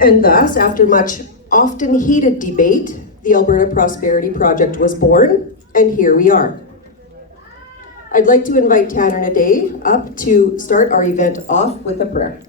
And thus, after much often heated debate, the Alberta Prosperity Project was born, and here we are. I'd like to invite Tanner Naday up to start our event off with a prayer.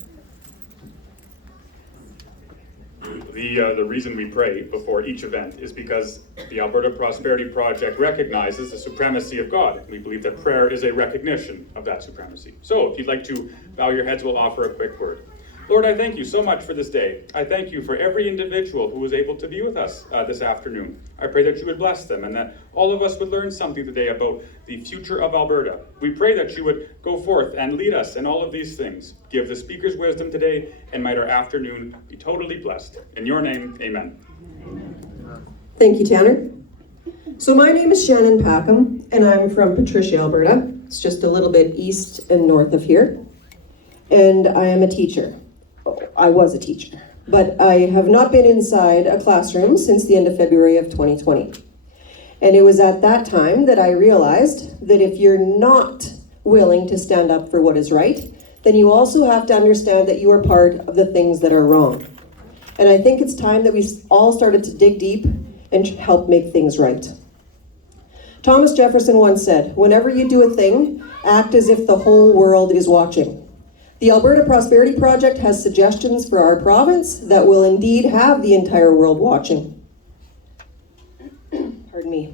The reason we pray before each event is because the Alberta Prosperity Project recognizes the supremacy of God. We believe that prayer is a recognition of that supremacy. So if you'd like to bow your heads, we'll offer a quick word. Lord, I thank you so much for this day. I thank you for every individual who was able to be with us this afternoon. I pray that you would bless them and that all of us would learn something today about the future of Alberta. We pray that you would go forth and lead us in all of these things. Give the speakers wisdom today, and might our afternoon be totally blessed. In your name, amen. Thank you, Tanner. So my name is Shannon Packham, and I'm from Patricia, Alberta. It's just a little bit east and north of here. And I am a teacher. I was a teacher, but I have not been inside a classroom since the end of February of 2020. And it was at that time that I realized that if you're not willing to stand up for what is right, then you also have to understand that you are part of the things that are wrong. And I think it's time that we all started to dig deep and help make things right. Thomas Jefferson once said, "Whenever you do a thing, act as if the whole world is watching." The Alberta Prosperity Project has suggestions for our province that will indeed have the entire world watching. Pardon me.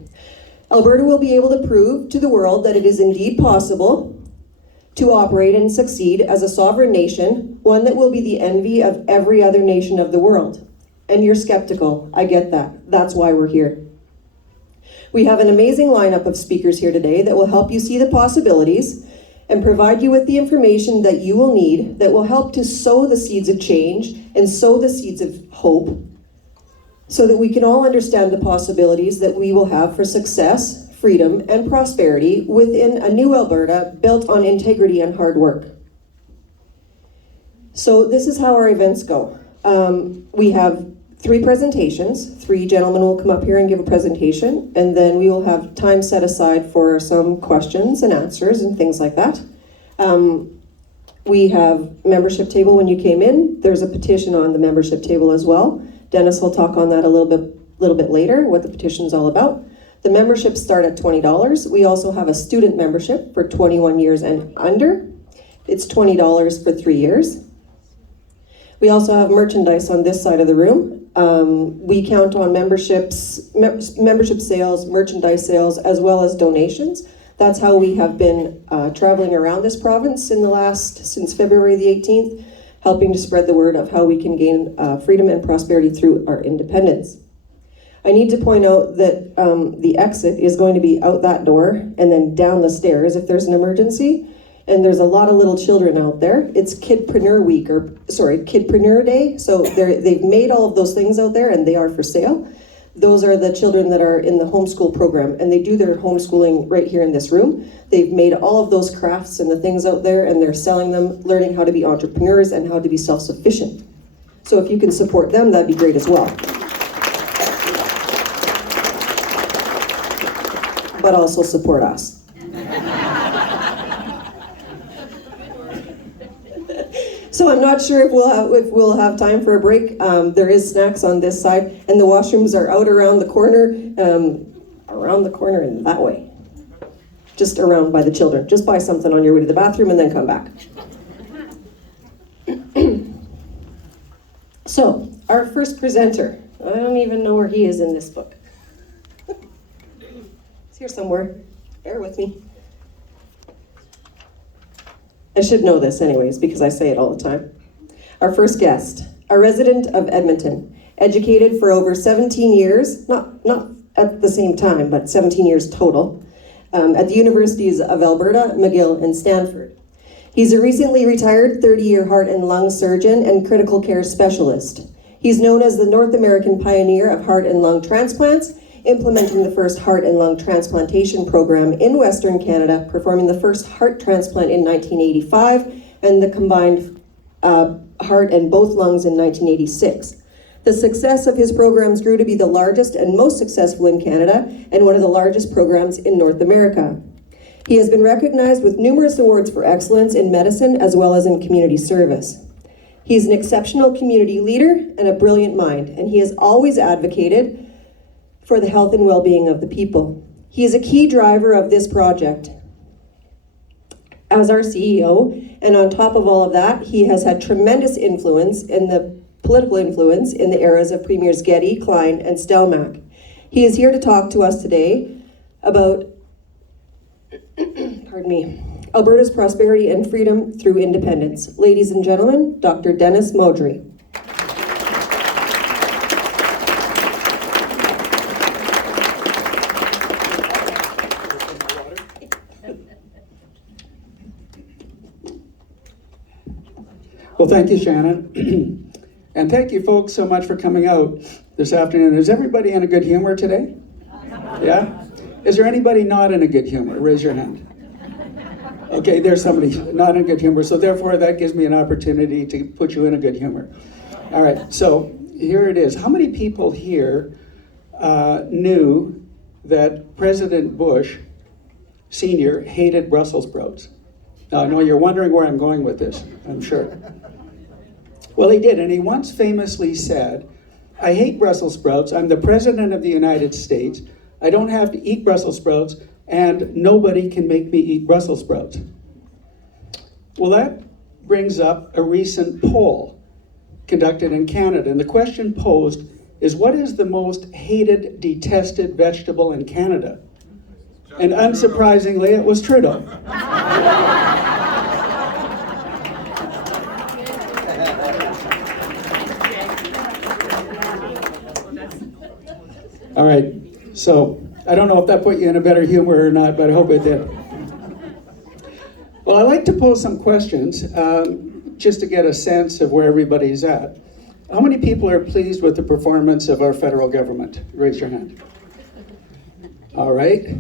Alberta will be able to prove to the world that it is indeed possible to operate and succeed as a sovereign nation, one that will be the envy of every other nation of the world. And you're skeptical, I get that. That's why we're here. We have an amazing lineup of speakers here today that will help you see the possibilities and provide you with the information that you will need that will help to sow the seeds of change and sow the seeds of hope so that we can all understand the possibilities that we will have for success, freedom, and prosperity within a new Alberta built on integrity and hard work. So this is how our events go. We have 3 presentations. 3 gentlemen will come up here and give a presentation, and then we will have time set aside for some questions and answers and things like that. We have membership table when you came in. There's a petition on the membership table as well. Dennis will talk on that a little bit later, what the petition is all about. The memberships start at $20. We also have a student membership for 21 years and under. It's $20 for 3 years. We also have merchandise on this side of the room. We count on membership sales, merchandise sales, as well as donations. That's how we have been traveling around this province since February the 18th, helping to spread the word of how we can gain freedom and prosperity through our independence. I need to point out that the exit is going to be out that door and then down the stairs if there's an emergency. And there's a lot of little children out there. It's Kidpreneur Week, Kidpreneur Day. So they've made all of those things out there and they are for sale. Those are the children that are in the homeschool program, and they do their homeschooling right here in this room. They've made all of those crafts and the things out there, and they're selling them, learning how to be entrepreneurs and how to be self-sufficient. So if you can support them, that'd be great as well. But also support us. So I'm not sure if we'll have time for a break. There is snacks on this side, and the washrooms are out around the corner in that way. Just around by the children. Just buy something on your way to the bathroom and then come back. So, our first presenter. I don't even know where he is in this book. It's here somewhere. Bear with me. I should know this anyways, because I say it all the time. Our first guest, a resident of Edmonton, educated for over 17 years, not at the same time, but 17 years total, at the universities of Alberta, McGill, and Stanford. He's a recently retired 30-year heart and lung surgeon and critical care specialist. He's known as the North American pioneer of heart and lung transplants, implementing the first heart and lung transplantation program in Western Canada, performing the first heart transplant in 1985, and the combined heart and both lungs in 1986. The success of his programs grew to be the largest and most successful in Canada, and one of the largest programs in North America. He has been recognized with numerous awards for excellence in medicine as well as in community service. He's an exceptional community leader and a brilliant mind, and he has always advocated for the health and well-being of the people. He is a key driver of this project as our CEO, and on top of all of that, he has had tremendous influence in the political influence in the eras of Premiers Getty, Klein, and Stelmach. He is here to talk to us today about pardon me, Alberta's prosperity and freedom through independence. Ladies and gentlemen, Dr. Dennis Modry. Well, thank you, Shannon. And thank you folks so much for coming out this afternoon. Is everybody in a good humor today? Yeah? Is there anybody not in a good humor? Raise your hand. Okay, there's somebody not in good humor, so therefore that gives me an opportunity to put you in a good humor. All right, so here it is. How many people here knew that President Bush Sr. hated Brussels sprouts? Now, I know you're wondering where I'm going with this, I'm sure. Well, he did, and he once famously said, "I hate Brussels sprouts. I'm the President of the United States. I don't have to eat Brussels sprouts, and nobody can make me eat Brussels sprouts." Well, that brings up a recent poll conducted in Canada. And the question posed is, what is the most hated, detested vegetable in Canada? And unsurprisingly, it was Trudeau. All right, so I don't know if that put you in a better humor or not, but I hope it did. Well, I like to pose some questions just to get a sense of where everybody's at. How many people are pleased with the performance of our federal government? Raise your hand. All right.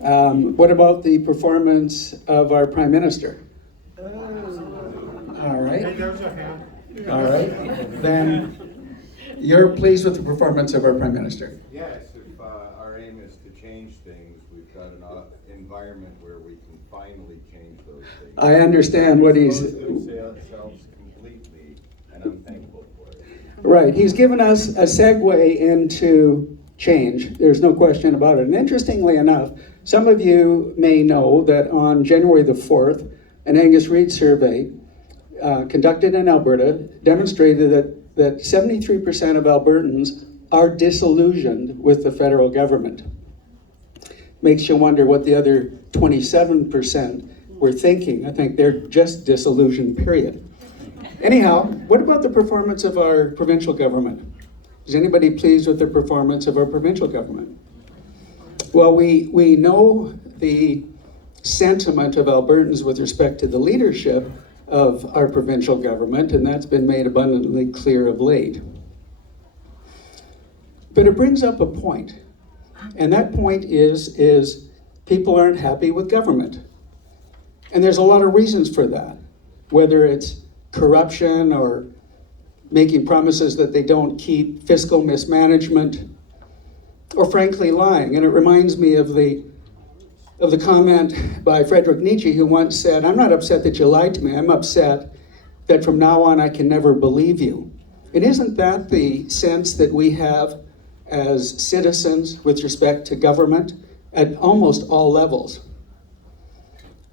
What about the performance of our Prime Minister? All right. All right. Then you're pleased with the performance of our Prime Minister? Yes, if our aim is to change things, we've got an environment where we can finally change those things. I understand what he's... themselves completely, and I'm thankful for it. Right, he's given us a segue into change. There's no question about it. And interestingly enough, some of you may know that on January the 4th, an Angus Reid survey conducted in Alberta demonstrated that 73% of Albertans are disillusioned with the federal government. Makes you wonder what the other 27% were thinking. I think they're just disillusioned, period. Anyhow, what about the performance of our provincial government? Is anybody pleased with the performance of our provincial government? Well, we know the sentiment of Albertans with respect to the leadership of our provincial government, and that's been made abundantly clear of late. But it brings up a point, and that point is people aren't happy with government. And there's a lot of reasons for that, whether it's corruption or making promises that they don't keep, fiscal mismanagement, or frankly lying. And it reminds me of the comment by Friedrich Nietzsche, who once said, "I'm not upset that you lied to me, I'm upset that from now on I can never believe you." And isn't that the sense that we have as citizens with respect to government at almost all levels?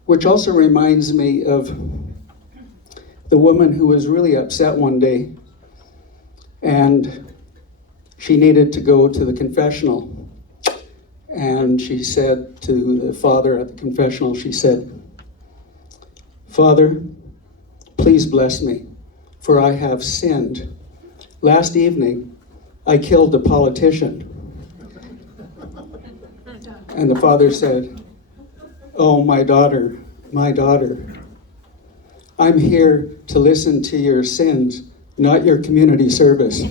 Which also reminds me of the woman who was really upset one day and she needed to go to the confessional. And she said to the father at the confessional, she said, "Father, please bless me, for I have sinned. Last evening, I killed a politician." And the father said, "Oh, my daughter, I'm here to listen to your sins, not your community service."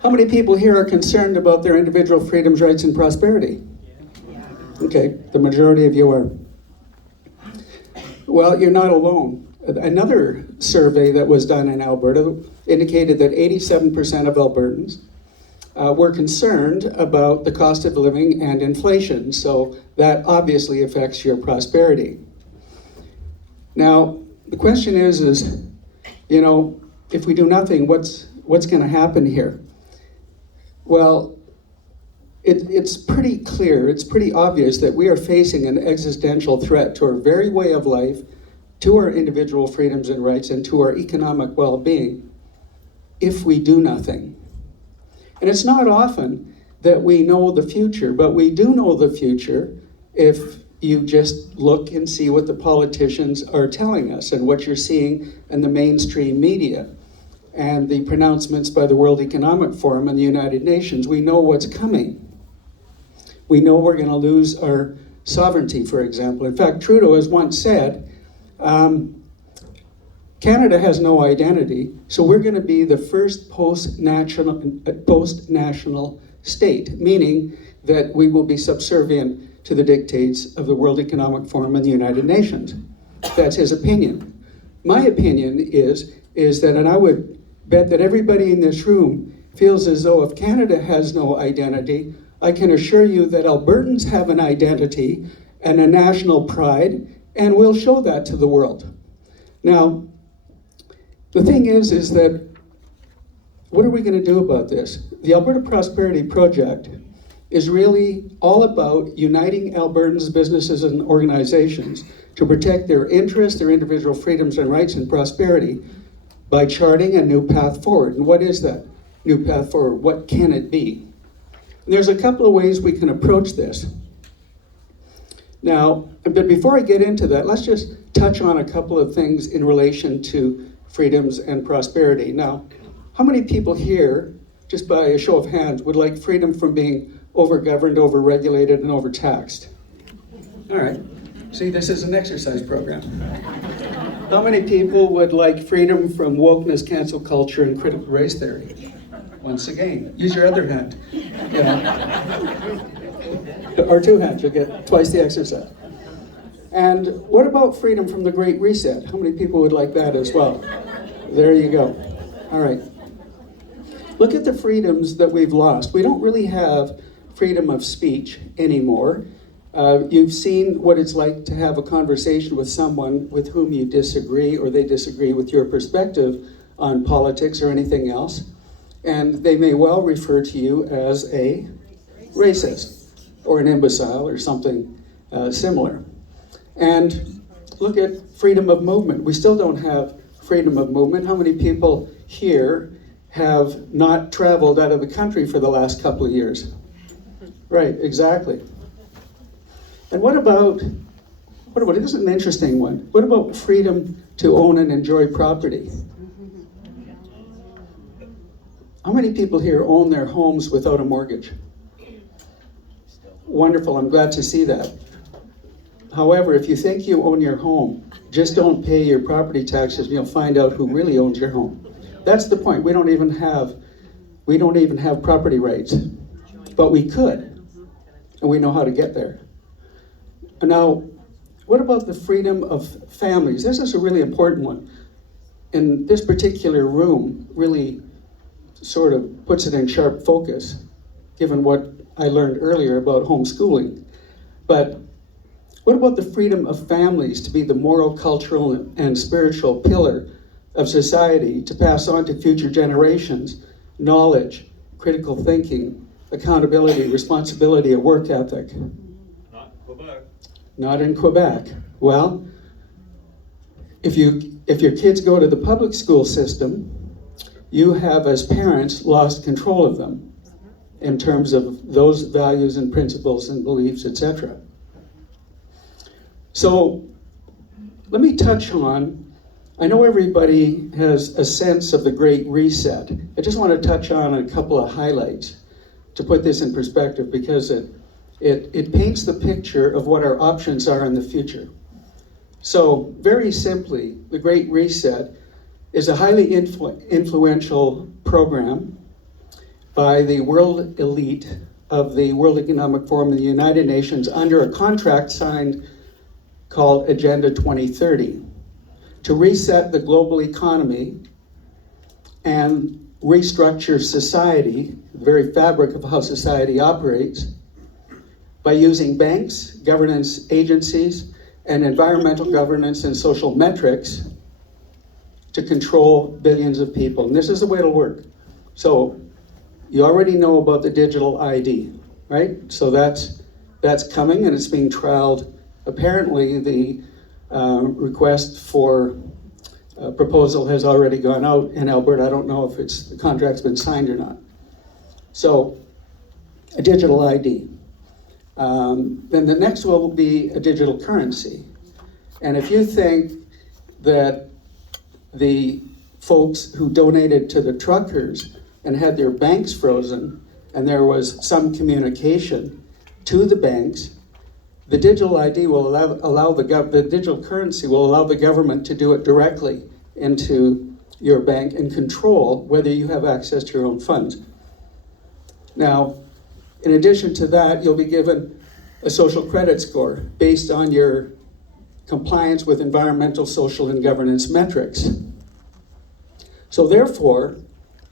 How many people here are concerned about their individual freedoms, rights, and prosperity? Okay, the majority of you are. Well, you're not alone. Another survey that was done in Alberta indicated that 87% of Albertans we're concerned about the cost of living and inflation, so that obviously affects your prosperity. Now, the question is, you know, if we do nothing, what's going to happen here? Well, it's pretty clear, it's pretty obvious that we are facing an existential threat to our very way of life, to our individual freedoms and rights, and to our economic well-being if we do nothing. And it's not often that we know the future, but we do know the future if you just look and see what the politicians are telling us and what you're seeing in the mainstream media and the pronouncements by the World Economic Forum and the United Nations. We know what's coming. We know we're going to lose our sovereignty, for example. In fact, Trudeau has once said, Canada has no identity, so we're going to be the first post-national state, meaning that we will be subservient to the dictates of the World Economic Forum and the United Nations. That's his opinion. My opinion is that, and I would bet that everybody in this room feels as though if Canada has no identity, I can assure you that Albertans have an identity and a national pride, and we'll show that to the world. Now, the thing is that, what are we going to do about this? The Alberta Prosperity Project is really all about uniting Albertans, businesses, and organizations to protect their interests, their individual freedoms and rights and prosperity by charting a new path forward. And what is that new path forward? What can it be? And there's a couple of ways we can approach this. Now, but before I get into that, let's just touch on a couple of things in relation to freedoms and prosperity. Now, how many people here, just by a show of hands, would like freedom from being overgoverned, overregulated, and overtaxed? All right. See, this is an exercise program. How many people would like freedom from wokeness, cancel culture, and critical race theory? Once again, use your other hand. You know. Or two hands, you'll get twice the exercise. And what about freedom from the Great Reset? How many people would like that as well? There you go. All right. Look at the freedoms that we've lost. We don't really have freedom of speech anymore. You've seen what it's like to have a conversation with someone with whom you disagree, or they disagree with your perspective on politics or anything else. And they may well refer to you as a racist or an imbecile or something similar. And look at freedom of movement. We still don't have freedom of movement. How many people here have not traveled out of the country for the last couple of years? Right, exactly. And what about, this is an interesting one. What about freedom to own and enjoy property? How many people here own their homes without a mortgage? Wonderful, I'm glad to see that. However, if you think you own your home, just don't pay your property taxes and you'll find out who really owns your home. That's the point. We don't even have property rights, but we could, and we know how to get there. Now, what about the freedom of families? This is a really important one. And this particular room really sort of puts it in sharp focus, given what I learned earlier about homeschooling. But what about the freedom of families to be the moral, cultural, and spiritual pillar of society, to pass on to future generations knowledge, critical thinking, accountability, responsibility, a work ethic? Not in Quebec. Not in Quebec. Well, if your kids go to the public school system, you have, as parents, lost control of them in terms of those values and principles and beliefs, etc. So let me touch on, I know everybody has a sense of the Great Reset. I just want to touch on a couple of highlights to put this in perspective, because it paints the picture of what our options are in the future. So very simply, the Great Reset is a highly influential program by the world elite of the World Economic Forum and the United Nations under a contract signed called Agenda 2030 to reset the global economy and restructure society, the very fabric of how society operates, by using banks, governance agencies, and environmental governance and social metrics to control billions of people. And this is the way it'll work. So you already know about the digital ID, right? So that's coming and it's being trialed. Apparently the request for proposal has already gone out in Alberta. I don't know if the contract's been signed or not. So a digital ID. Then the next will be a digital currency. And if you think that the folks who donated to the truckers and had their banks frozen, and there was some communication to the banks, the digital ID will the digital currency will allow the government to do it directly into your bank and control whether you have access to your own funds. Now, in addition to that, you'll be given a social credit score based on your compliance with environmental, social, and governance metrics. So therefore,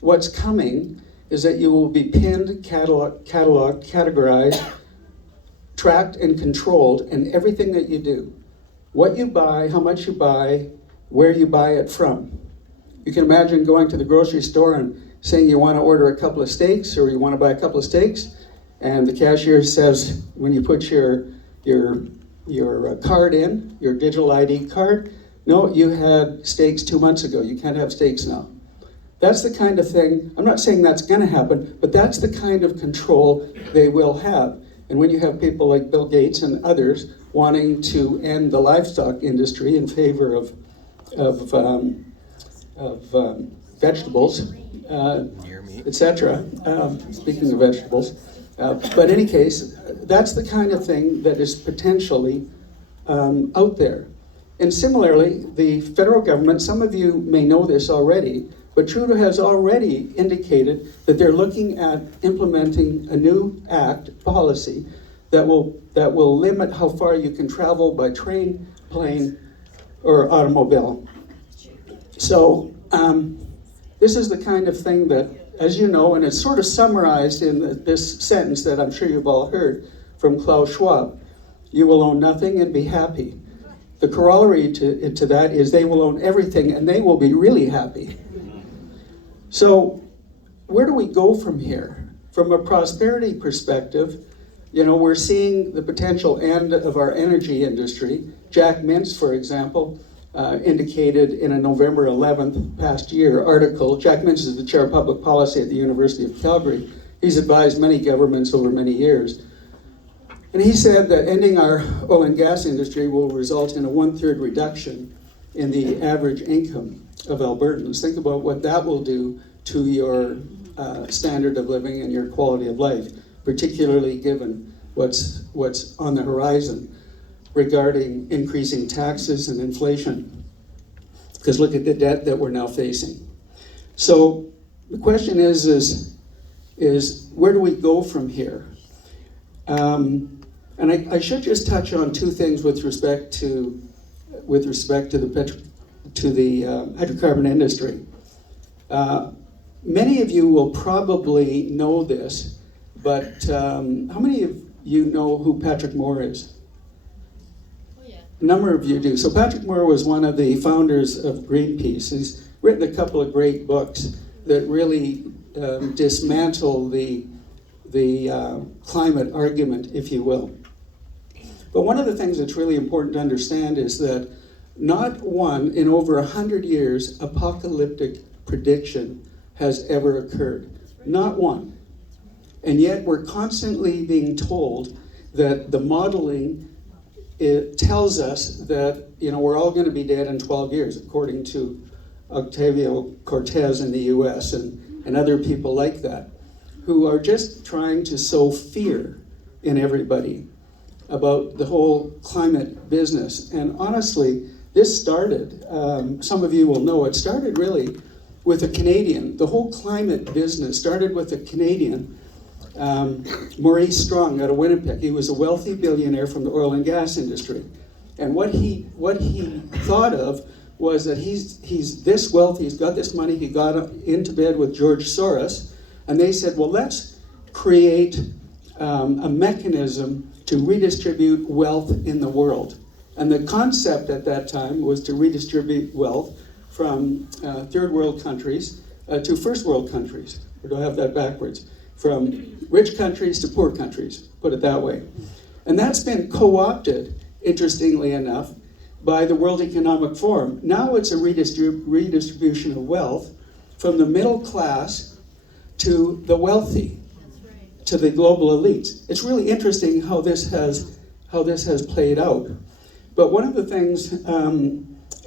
what's coming is that you will be pinned, categorized, tracked, and controlled in everything that you do. What you buy, how much you buy, where you buy it from. You can imagine going to the grocery store and saying you want to order a couple of steaks or you want to buy a couple of steaks, and the cashier says, when you put your card in, your digital ID card, no, you had steaks 2 months ago. You can't have steaks now. That's the kind of thing, I'm not saying that's going to happen, but that's the kind of control they will have. And when you have people like Bill Gates and others wanting to end the livestock industry in favor of vegetables, etc. Speaking of vegetables, but in any case, that's the kind of thing that is potentially out there. And similarly, the federal government, some of you may know this already, but Trudeau has already indicated that they're looking at implementing a new policy that will limit how far you can travel by train, plane, or automobile. So this is the kind of thing that, as you know, and it's sort of summarized in this sentence that I'm sure you've all heard from Klaus Schwab: you will own nothing and be happy. The corollary to that is they will own everything and they will be really happy. So where do we go from here? From a prosperity perspective, we're seeing the potential end of our energy industry. Jack Mintz, for example, indicated in a November 11th past year article. Jack Mintz is the chair of public policy at the University of Calgary. He's advised many governments over many years. And he said that ending our oil and gas industry will result in a 1/3 reduction in the average income of Albertans. Think about what that will do to your standard of living and your quality of life, particularly given what's on the horizon regarding increasing taxes and inflation. Because look at the debt that we're now facing. So the question is where do we go from here? And I should just touch on two things with respect to the hydrocarbon industry. Many of you will probably know this, but how many of you know who Patrick Moore is? Oh, yeah. A number of you do. So Patrick Moore was one of the founders of Greenpeace. He's written a couple of great books that really dismantle the climate argument, if you will. But one of the things that's really important to understand is that not one in over 100 years apocalyptic prediction has ever occurred. Not one. And yet we're constantly being told that the modeling, it tells us that we're all going to be dead in 12 years, according to Octavio Cortez in the US and other people like that, who are just trying to sow fear in everybody about the whole climate business. And honestly, this started, some of you will know, it started really with a Canadian. The whole climate business started with a Canadian, Maurice Strong out of Winnipeg. He was a wealthy billionaire from the oil and gas industry. And what he thought of was that he's this wealthy, he's got this money, he got into bed with George Soros, and they said, well, let's create a mechanism to redistribute wealth in the world. And the concept at that time was to redistribute wealth from third world countries to first world countries. Or do I have that backwards? From rich countries to poor countries, put it that way. And that's been co-opted, interestingly enough, by the World Economic Forum. Now it's a redistribution of wealth from the middle class to the wealthy, to the global elites. It's really interesting how this has played out. But one of the things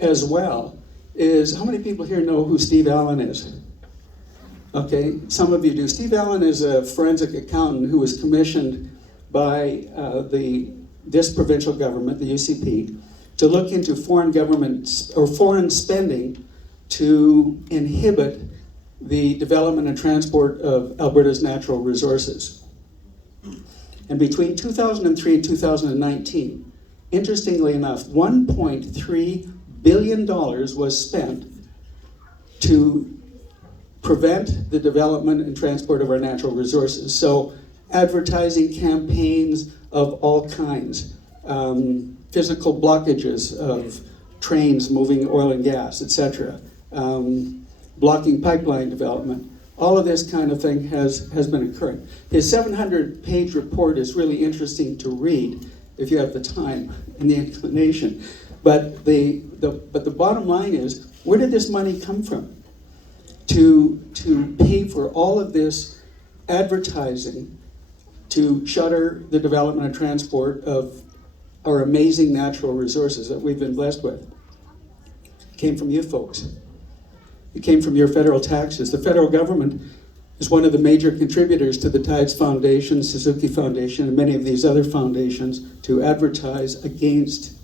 as well is, how many people here know who Steve Allen is? Okay, some of you do. Steve Allen is a forensic accountant who was commissioned by this provincial government, the UCP, to look into foreign governments or foreign spending to inhibit the development and transport of Alberta's natural resources. And between 2003 and 2019, interestingly enough, $1.3 billion was spent to prevent the development and transport of our natural resources. So advertising campaigns of all kinds, physical blockages of trains moving oil and gas, etc., blocking pipeline development. All of this kind of thing has been occurring. His 700-page report is really interesting to read if you have the time and the inclination. But the bottom line is, where did this money come from to pay for all of this advertising to shutter the development and transport of our amazing natural resources that we've been blessed with? It came from you folks. It came from your federal taxes. The federal government is one of the major contributors to the Tides Foundation, Suzuki Foundation, and many of these other foundations to advertise against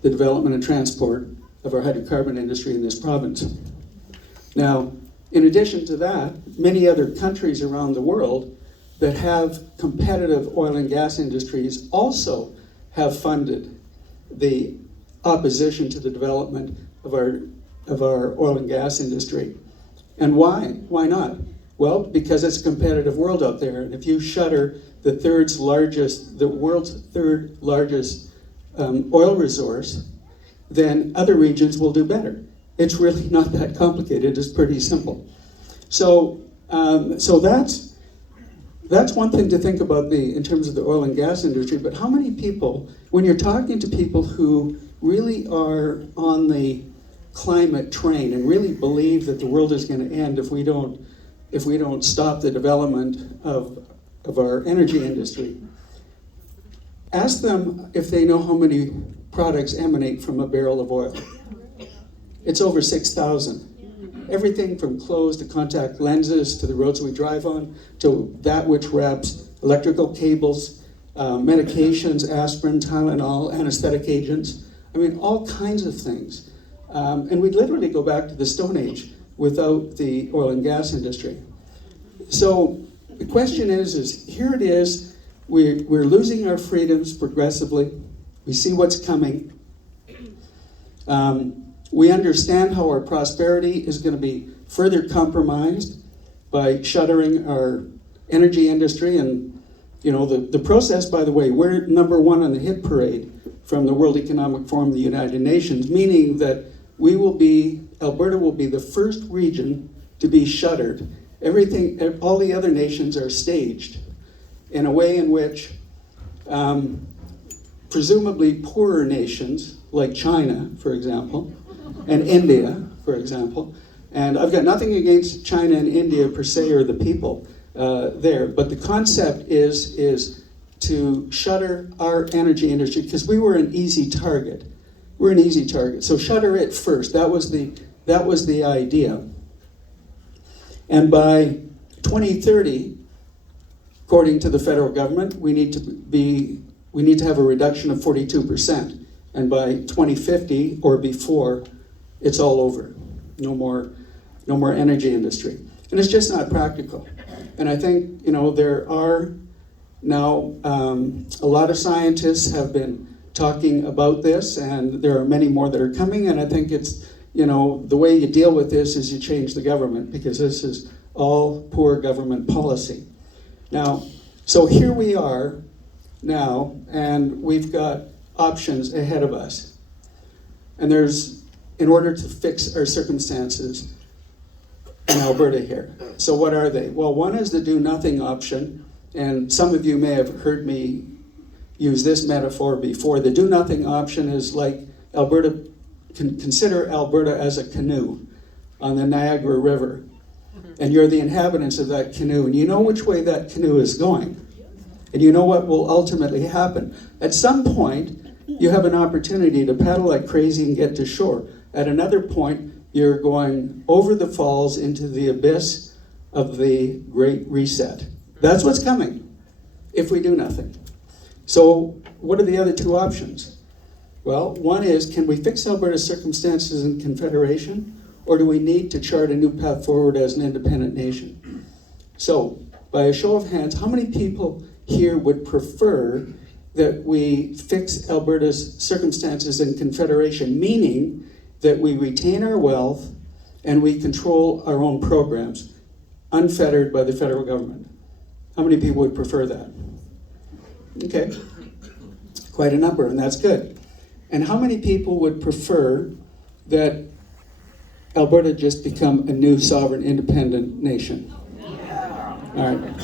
the development and transport of our hydrocarbon industry in this province. Now, in addition to that, many other countries around the world that have competitive oil and gas industries also have funded the opposition to the development of our oil and gas industry. And why? Why not? Well, because it's a competitive world out there. And if you shutter the world's third largest oil resource, then other regions will do better. It's really not that complicated. It's pretty simple. So that's one thing to think about in terms of the oil and gas industry. But how many people, when you're talking to people who really are on the climate train and really believe that the world is going to end if we don't stop the development of our energy industry, ask them if they know how many products emanate from a barrel of oil. It's over 6,000. Everything from clothes to contact lenses to the roads we drive on to that which wraps electrical cables, medications, aspirin, Tylenol, anesthetic agents. I mean, all kinds of things. And we'd literally go back to the Stone Age without the oil and gas industry. So the question is here it is, we're losing our freedoms progressively. We see what's coming. We understand how our prosperity is going to be further compromised by shuttering our energy industry. And you know, the process, by the way, we're number one on the hit parade from the World Economic Forum, the United Nations, meaning that Alberta will be the first region to be shuttered. All the other nations are staged in a way in which presumably poorer nations, like China, for example, and India, for example, and I've got nothing against China and India per se or the people there, but the concept is to shutter our energy industry because we were an easy target. We're an easy target. So shutter it first. That was the idea. And by 2030, according to the federal government, we need to have a reduction of 42%. And by 2050 or before, it's all over. No more energy industry. And it's just not practical. And I think, there are now a lot of scientists have been talking about this, and there are many more that are coming, and I think it's you know, the way you deal with this is you change the government, because this is all poor government policy. Now, so here we are now, and we've got options ahead of us. And there's, in order to fix our circumstances in Alberta here. So what are they? Well, one is the do nothing option, and some of you may have heard me use this metaphor before. The do nothing option is like Alberta, consider Alberta as a canoe on the Niagara River. And you're the inhabitants of that canoe, and you know which way that canoe is going. And you know what will ultimately happen. At some point, you have an opportunity to paddle like crazy and get to shore. At another point, you're going over the falls into the abyss of the Great Reset. That's what's coming if we do nothing. So what are the other two options? Well, one is, can we fix Alberta's circumstances in confederation, or do we need to chart a new path forward as an independent nation? So, by a show of hands, how many people here would prefer that we fix Alberta's circumstances in confederation, meaning that we retain our wealth and we control our own programs, unfettered by the federal government? How many people would prefer that? Okay, quite a number, and that's good. And how many people would prefer that Alberta just become a new sovereign independent nation? All right.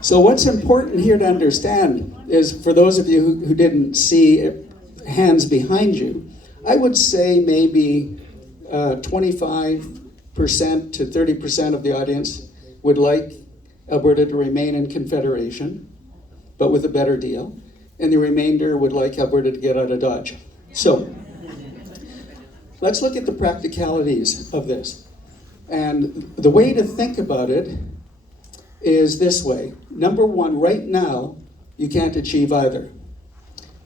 So what's important here to understand is, for those of you who didn't see hands behind you, I would say maybe 25% to 30% of the audience would like Alberta to remain in confederation, but with a better deal, and the remainder would like Alberta to get out of Dodge. So, let's look at the practicalities of this. And the way to think about it is this way. Number one, right now, you can't achieve either.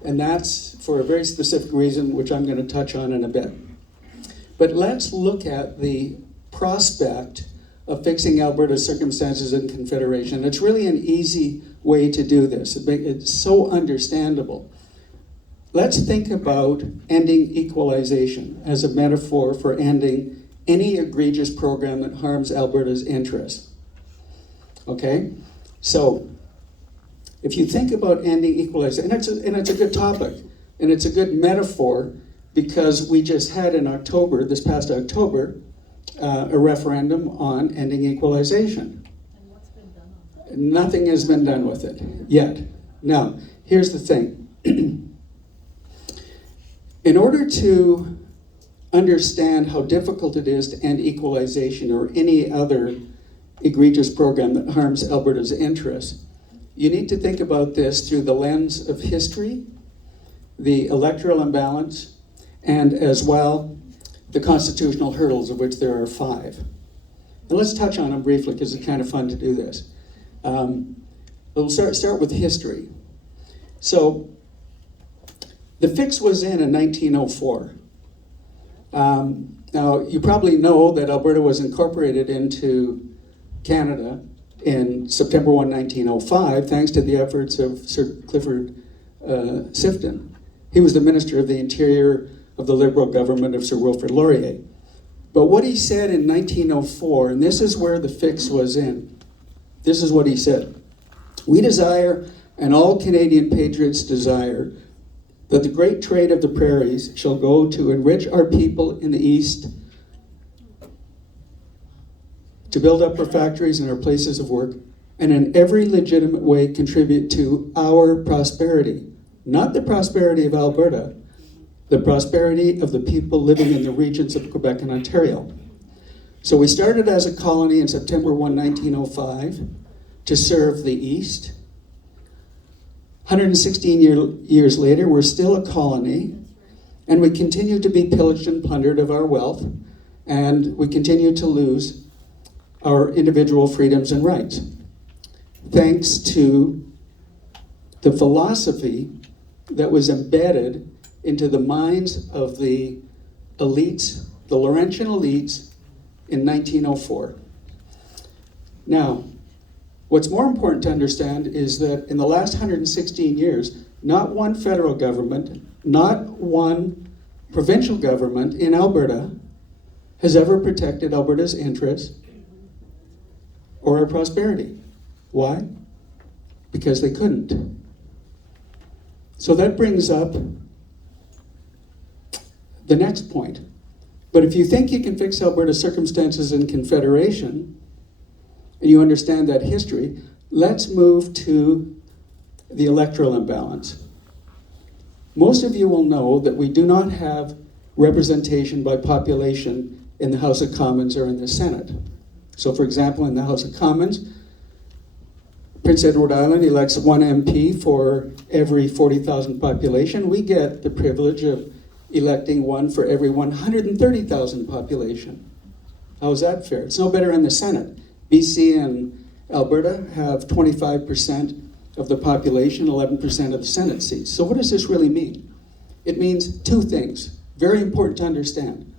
And that's for a very specific reason, which I'm going to touch on in a bit. But let's look at the prospect of fixing Alberta's circumstances in confederation. It's really an easy way to do this. It's so understandable. Let's think about ending equalization as a metaphor for ending any egregious program that harms Alberta's interests. Okay? So, if you think about ending equalization, and it's a good topic, and it's a good metaphor, because we just had in October, this past October, a referendum on ending equalization. And what's been done on that? Nothing has been done with it yet. Now, here's the thing. In order to understand how difficult it is to end equalization or any other egregious program that harms Alberta's interests, you need to think about this through the lens of history, the electoral imbalance, and as well, the constitutional hurdles, of which there are 5. And let's touch on them briefly, because it's kind of fun to do this. We'll start with history. So, the fix was in 1904. Now, you probably know that Alberta was incorporated into Canada in September 1, 1905, thanks to the efforts of Sir Clifford Sifton. He was the Minister of the Interior of the Liberal government of Sir Wilfrid Laurier. But what he said in 1904, and this is where the fix was in, this is what he said. We desire, and all Canadian patriots desire, that the great trade of the prairies shall go to enrich our people in the East, to build up our factories and our places of work, and in every legitimate way contribute to our prosperity. Not the prosperity of Alberta, the prosperity of the people living in the regions of Quebec and Ontario. So we started as a colony in September 1, 1905 to serve the East. 116 years later, we're still a colony, and we continue to be pillaged and plundered of our wealth, and we continue to lose our individual freedoms and rights, thanks to the philosophy that was embedded into the minds of the elites, the Laurentian elites, in 1904. Now, What's more important to understand is that in the last 116 years, not one federal government, not one provincial government in Alberta has ever protected Alberta's interests or our prosperity. Why? Because they couldn't. So that brings up the next point. But if you think you can fix Alberta's circumstances in confederation, and you understand that history, let's move to the electoral imbalance. Most of you will know that we do not have representation by population in the House of Commons or in the Senate. So for example, in the House of Commons, Prince Edward Island elects one MP for every 40,000 population. We get the privilege of electing one for every 130,000 population. How is that fair? It's no better in the Senate. BC and Alberta have 25% of the population, 11% of the Senate seats. So what does this really mean? It means two things, very important to understand.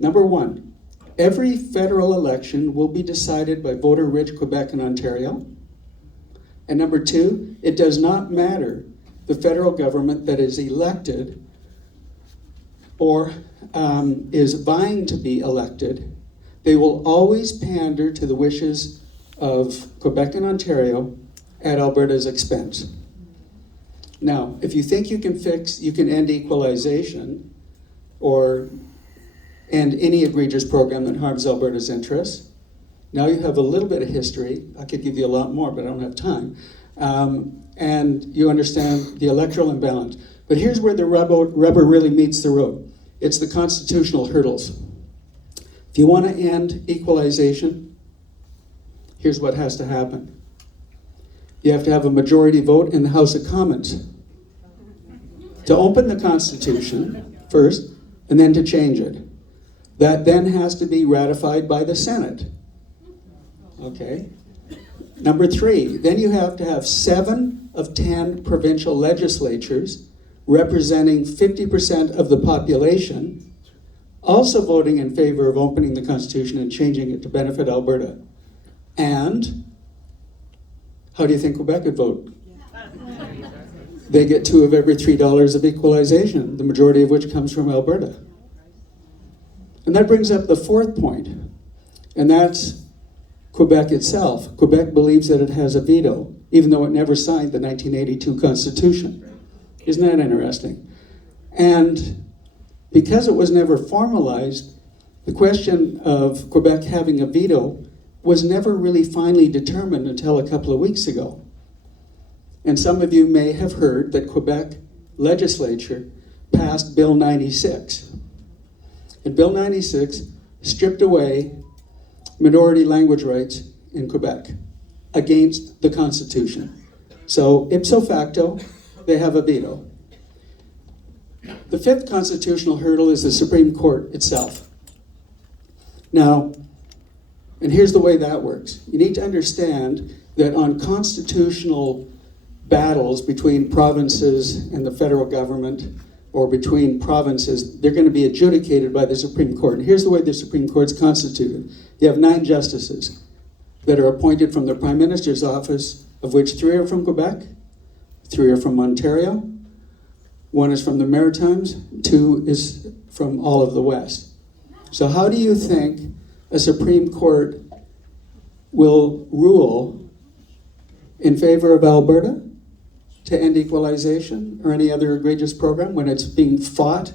Number one, every federal election will be decided by voter-rich Quebec and Ontario. And number two, it does not matter the federal government that is elected or is vying to be elected. They will always pander to the wishes of Quebec and Ontario at Alberta's expense. Now, if you think you can end equalization or end any egregious program that harms Alberta's interests, now you have a little bit of history. I could give you a lot more, but I don't have time. And you understand the electoral imbalance. But here's where the rubber really meets the road. It's the constitutional hurdles. If you want to end equalization, here's what has to happen. You have to have a majority vote in the House of Commons to open the Constitution first, and then to change it. That then has to be ratified by the Senate. Okay? Number three, then you have to have 7 of 10 provincial legislatures representing 50% of the population also voting in favor of opening the Constitution and changing it to benefit Alberta. And how do you think Quebec would vote? They get 2 of every $3 of equalization, the majority of which comes from Alberta. And that brings up the fourth point, and that's Quebec itself. Quebec believes that it has a veto, even though it never signed the 1982 Constitution. Isn't that interesting? And because it was never formalized, the question of Quebec having a veto was never really finally determined until a couple of weeks ago. And some of you may have heard that Quebec legislature passed Bill 96. And Bill 96 stripped away minority language rights in Quebec against the Constitution. So ipso facto, they have a veto. The fifth constitutional hurdle is the Supreme Court itself. Now, and here's the way that works. You need to understand that on constitutional battles between provinces and the federal government, or between provinces, they're going to be adjudicated by the Supreme Court. And here's the way the Supreme Court's constituted. You have 9 justices that are appointed from the Prime Minister's office, of which 3 are from Quebec, 3 are from Ontario, 1 is from the Maritimes, 2 is from all of the West. So how do you think a Supreme Court will rule in favor of Alberta to end equalization or any other egregious program when it's being fought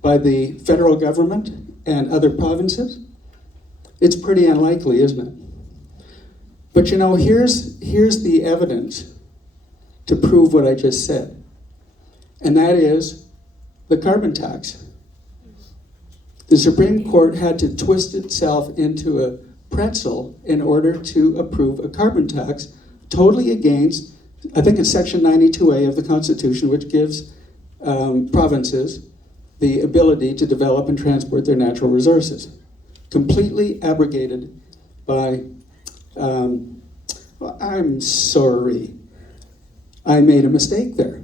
by the federal government and other provinces? It's pretty unlikely, isn't it? But you know, here's the evidence to prove what I just said. And that is the carbon tax. The Supreme Court had to twist itself into a pretzel in order to approve a carbon tax totally against, I think it's Section 92A of the Constitution, which gives provinces the ability to develop and transport their natural resources. Completely abrogated by, well, I'm sorry, I made a mistake there.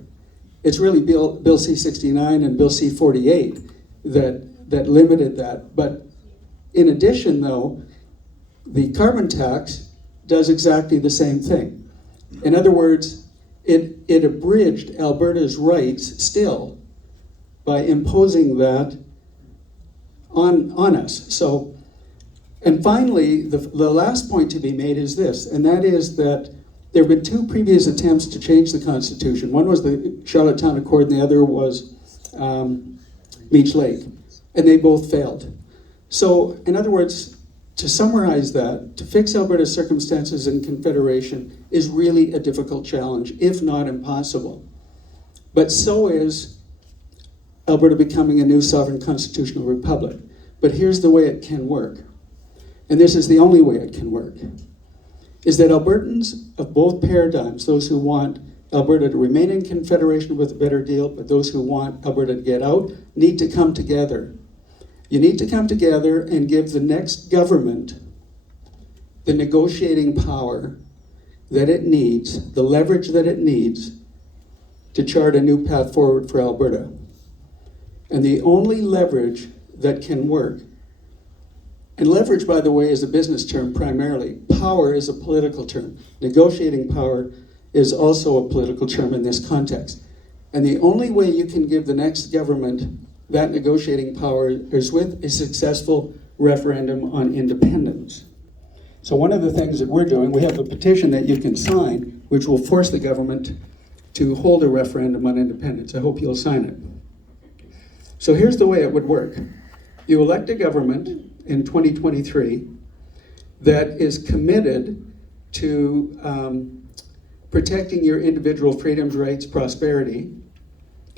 It's really Bill C-69 and Bill C-48 that limited that. But in addition, though, the carbon tax does exactly the same thing. In other words, it abridged Alberta's rights still by imposing that on us. So, and finally, the last point to be made is this, and that is that there have been two previous attempts to change the Constitution. One was the Charlottetown Accord, and the other was Meech Lake, and they both failed. So, in other words, to summarize that, to fix Alberta's circumstances in confederation is really a difficult challenge, if not impossible. But so is Alberta becoming a new sovereign constitutional republic. But here's the way it can work, and this is the only way it can work, is that Albertans of both paradigms, those who want Alberta to remain in confederation with a better deal, but those who want Alberta to get out, need to come together. You need to come together and give the next government the negotiating power that it needs, the leverage that it needs to chart a new path forward for Alberta. And the only leverage that can work, and leverage, by the way, is a business term primarily. Power is a political term. Negotiating power is also a political term in this context. And the only way you can give the next government that negotiating power is with a successful referendum on independence. So one of the things that we're doing, we have a petition that you can sign, which will force the government to hold a referendum on independence. I hope you'll sign it. So here's the way it would work. You elect a government in 2023 that is committed to protecting your individual freedoms, rights, prosperity,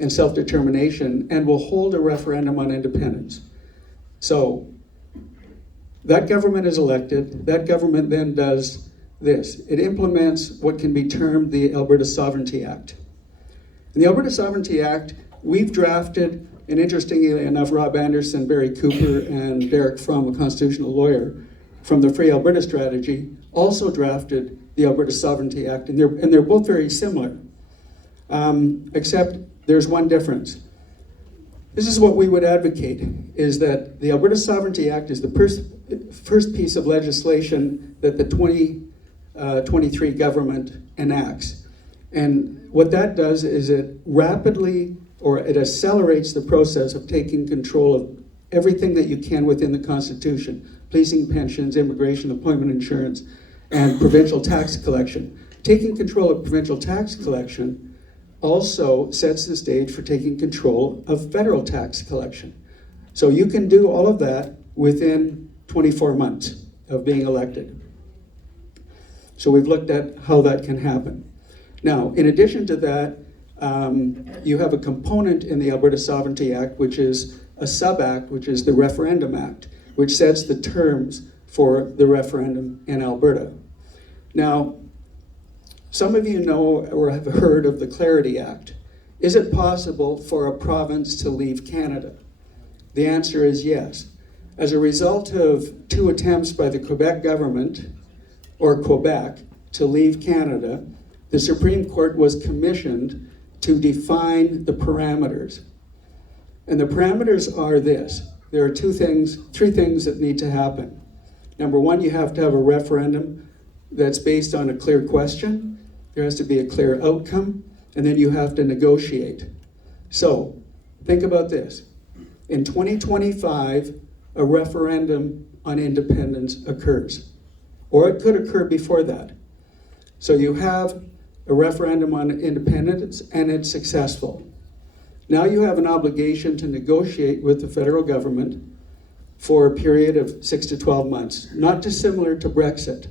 and self-determination, and will hold a referendum on independence. So that government is elected. That government then does this. It implements what can be termed the Alberta Sovereignty Act. In the Alberta Sovereignty Act, we've drafted, and interestingly enough, Rob Anderson, Barry Cooper, and Derek Fromm, a constitutional lawyer from the Free Alberta Strategy, also drafted the Alberta Sovereignty Act, and they're both very similar, except there's one difference. This is what we would advocate, is that the Alberta Sovereignty Act is the first piece of legislation that the 2023 government enacts. And what that does is it rapidly, or it accelerates the process of taking control of everything that you can within the Constitution: policing, pensions, immigration, employment insurance, and provincial tax collection. Taking control of provincial tax collection also sets the stage for taking control of federal tax collection. So you can do all of that within 24 months of being elected. So we've looked at how that can happen. Now, in addition to that, you have a component in the Alberta Sovereignty Act, which is a sub-act, which is the Referendum Act, which sets the terms for the referendum in Alberta. Now, some of you know or have heard of the Clarity Act. Is it possible for a province to leave Canada? The answer is yes. As a result of two attempts by the Quebec government, or Quebec, to leave Canada, the Supreme Court was commissioned to define the parameters. And the parameters are this. There are three things that need to happen. Number one, you have to have a referendum that's based on a clear question. There has to be a clear outcome, and then you have to negotiate. So, think about this. In 2025, a referendum on independence occurs, or it could occur before that. So you have a referendum on independence, and it's successful. Now you have an obligation to negotiate with the federal government for a period of 6 to 12 months, not dissimilar to Brexit.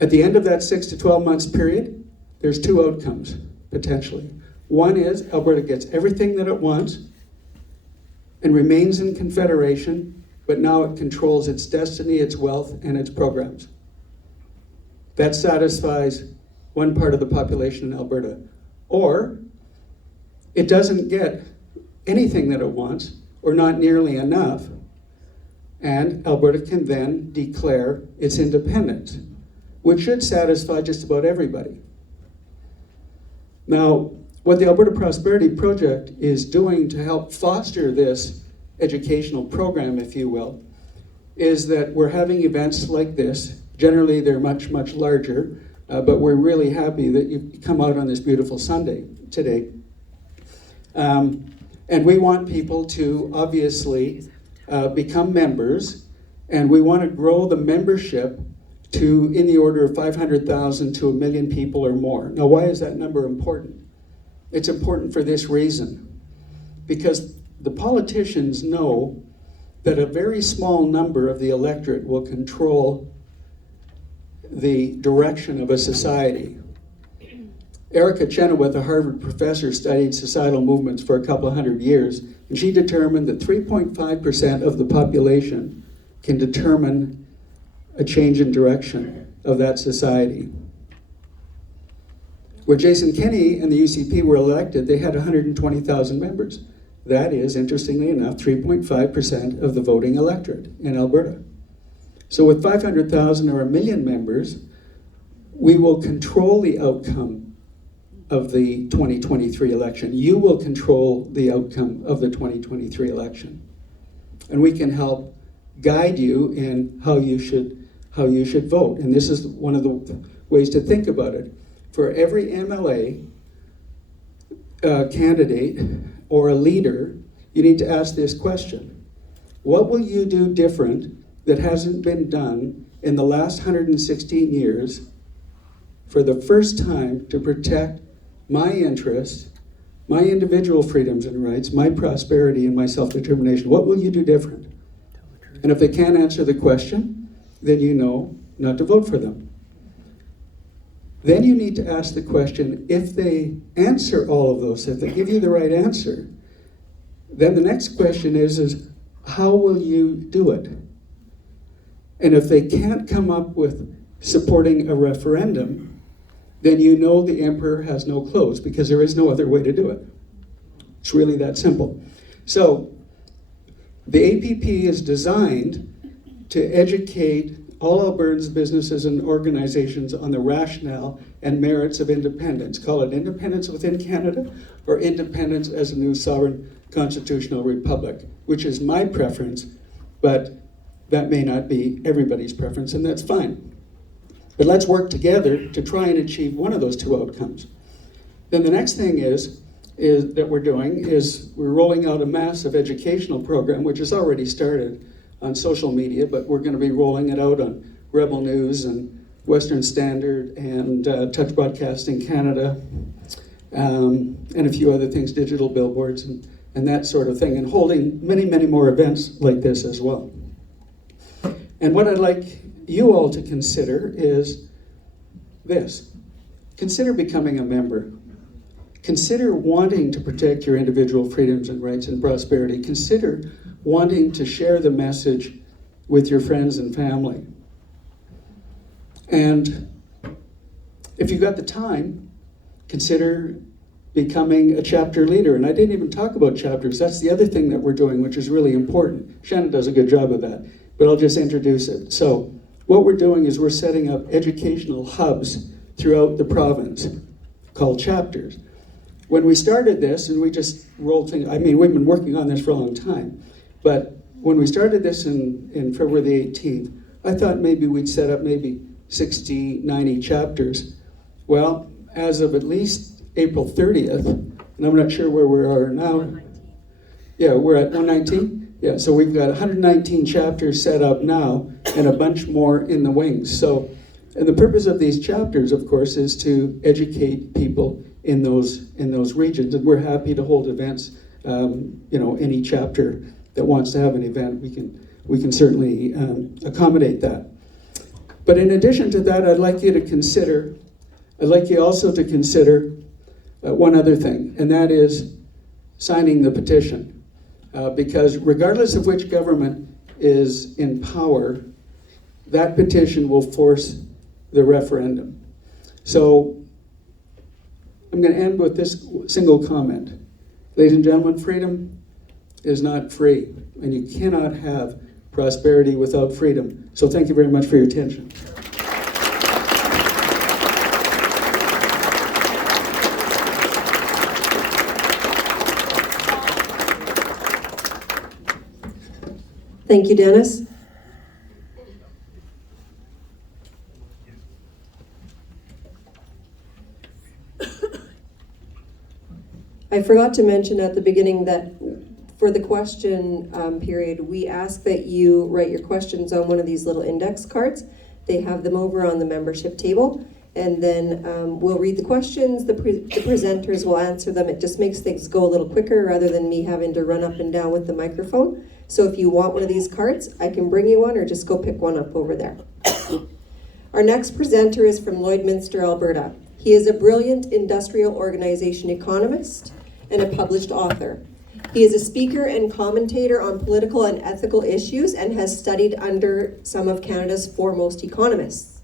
At the end of that 6 to 12 months period, there's two outcomes, potentially. One is Alberta gets everything that it wants and remains in confederation, but now it controls its destiny, its wealth, and its programs. That satisfies one part of the population in Alberta. Or it doesn't get anything that it wants, or not nearly enough, and Alberta can then declare its independence, which should satisfy just about everybody. Now, what the Alberta Prosperity Project is doing to help foster this educational program, if you will, is that we're having events like this. Generally, they're much, much larger, but we're really happy that you've come out on this beautiful Sunday today. And we want people to obviously become members, and we want to grow the membership to in the order of 500,000 to 1 million people or more. Now, why is that number important? It's important for this reason. Because the politicians know that a very small number of the electorate will control the direction of a society. Erica Chenoweth, a Harvard professor, studied societal movements for a couple of hundred years, and she determined that 3.5% of the population can determine a change in direction of that society. When Jason Kenney and the UCP were elected, they had 120,000 members. That is, interestingly enough, 3.5% of the voting electorate in Alberta. So with 500,000 or 1 million members, we will control the outcome of the 2023 election. You will control the outcome of the 2023 election. And we can help guide you in how you should vote. And this is one of the ways to think about it. For every MLA candidate or a leader, you need to ask this question. What will you do different that hasn't been done in the last 116 years for the first time to protect my interests, my individual freedoms and rights, my prosperity and my self-determination? What will you do different? And if they can't answer the question, then you know not to vote for them. Then you need to ask the question, if they answer all of those, if they give you the right answer, then the next question is how will you do it? And if they can't come up with supporting a referendum, then you know the emperor has no clothes, because there is no other way to do it. It's really that simple. So the APP is designed to educate all Albertans, businesses, and organizations on the rationale and merits of independence. Call it independence within Canada or independence as a new sovereign constitutional republic, which is my preference, but that may not be everybody's preference, and that's fine. But let's work together to try and achieve one of those two outcomes. Then the next thing is that we're doing is we're rolling out a massive educational program, which has already started on social media, but we're going to be rolling it out on Rebel News and Western Standard and Touch Broadcasting Canada, and a few other things, digital billboards and that sort of thing, and holding many, many more events like this as well. And what I'd like you all to consider is this. Consider becoming a member. Consider wanting to protect your individual freedoms and rights and prosperity. Consider wanting to share the message with your friends and family. And if you've got the time, consider becoming a chapter leader. And I didn't even talk about chapters. That's the other thing that we're doing, which is really important. Shannon does a good job of that, but I'll just introduce it. So what we're doing is we're setting up educational hubs throughout the province called chapters. When we started this, and we just rolled things, I mean, we've been working on this for a long time, but when we started this in February the 18th, I thought maybe we'd set up maybe 60, 90 chapters. Well, as of at least April 30th, and I'm not sure where we are now. 119. Yeah, we're at 119? Yeah, so we've got 119 chapters set up now and a bunch more in the wings. So, and the purpose of these chapters, of course, is to educate people in those regions, and we're happy to hold events. Any chapter that wants to have an event, we can certainly accommodate that. But in addition to that, I'd like you also to consider one other thing, and that is signing the petition, because regardless of which government is in power, that petition will force the referendum. So I'm going to end with this single comment. Ladies and gentlemen, freedom is not free, and you cannot have prosperity without freedom. So thank you very much for your attention. Thank you, Dennis. I forgot to mention at the beginning that for the question period, we ask that you write your questions on one of these little index cards. They have them over on the membership table, and then we'll read the questions, the presenters will answer them. It just makes things go a little quicker rather than me having to run up and down with the microphone. So if you want one of these cards, I can bring you one, or just go pick one up over there. Our next presenter is from Lloydminster, Alberta. He is a brilliant industrial organization economist and a published author. He is a speaker and commentator on political and ethical issues and has studied under some of Canada's foremost economists.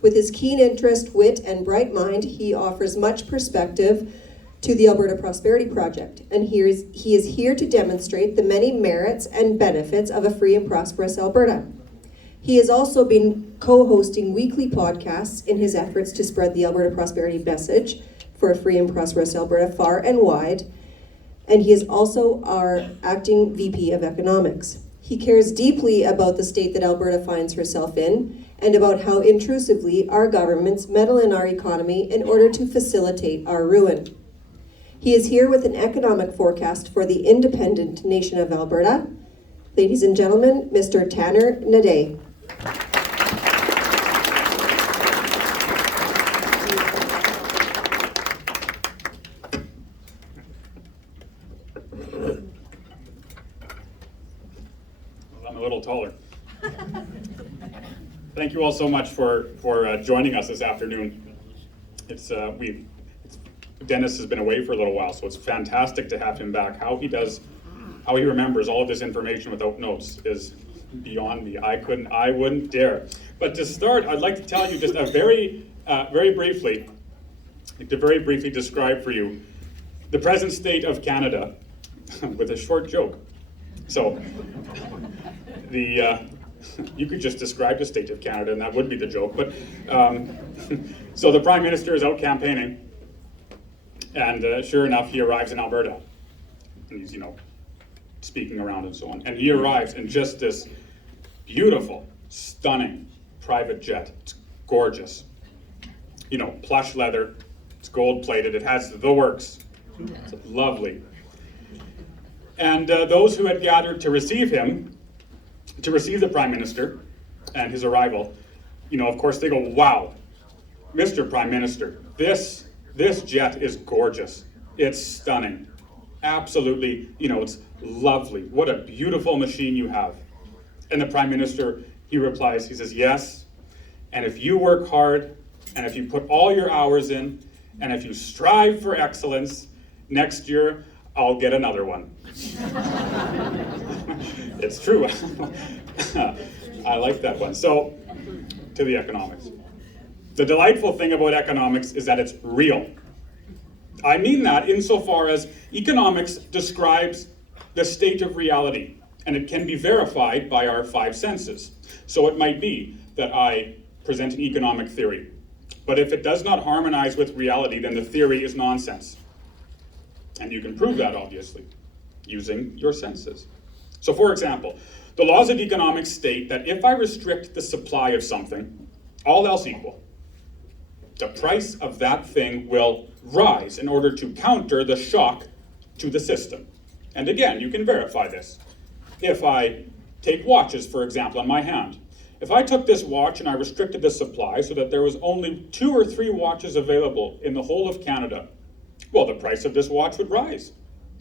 With his keen interest, wit, and bright mind, he offers much perspective to the Alberta Prosperity Project, and he is here to demonstrate the many merits and benefits of a free and prosperous Alberta. He has also been co-hosting weekly podcasts in his efforts to spread the Alberta Prosperity message for a free and prosperous Alberta far and wide, and he is also our acting VP of Economics. He cares deeply about the state that Alberta finds herself in and about how intrusively our governments meddle in our economy in order to facilitate our ruin. He is here with an economic forecast for the independent nation of Alberta. Ladies and gentlemen, Mr. Tanner Naday. I'm a little taller. Thank you all so much for joining us this afternoon. Dennis has been away for a little while, so it's fantastic to have him back. How he remembers all of this information without notes is beyond me. I wouldn't dare. But to start, I'd like to tell you just very briefly describe for you the present state of Canada with a short joke. So, you could just describe the state of Canada, and that would be the joke. But so the Prime Minister is out campaigning. And sure enough, he arrives in Alberta, and he's, speaking around and so on. And he arrives in just this beautiful, stunning private jet. It's gorgeous. Plush leather, it's gold-plated, it has the works. It's lovely. And those who had gathered to receive him, to receive the Prime Minister and his arrival, of course they go, wow, Mr. Prime Minister, this jet is gorgeous. It's stunning. Absolutely, it's lovely. What a beautiful machine you have. And the Prime Minister, he replies, he says, yes, and if you work hard, and if you put all your hours in, and if you strive for excellence, next year, I'll get another one. It's true. I like that one. So, to the economics. The delightful thing about economics is that it's real. I mean that insofar as economics describes the state of reality, and it can be verified by our five senses. So it might be that I present an economic theory, but if it does not harmonize with reality, then the theory is nonsense. And you can prove that, obviously, using your senses. So for example, the laws of economics state that if I restrict the supply of something, all else equal, the price of that thing will rise in order to counter the shock to the system. And again, you can verify this. If I take watches, for example, in my hand, if I took this watch and I restricted the supply so that there was only 2 or 3 watches available in the whole of Canada, well, the price of this watch would rise.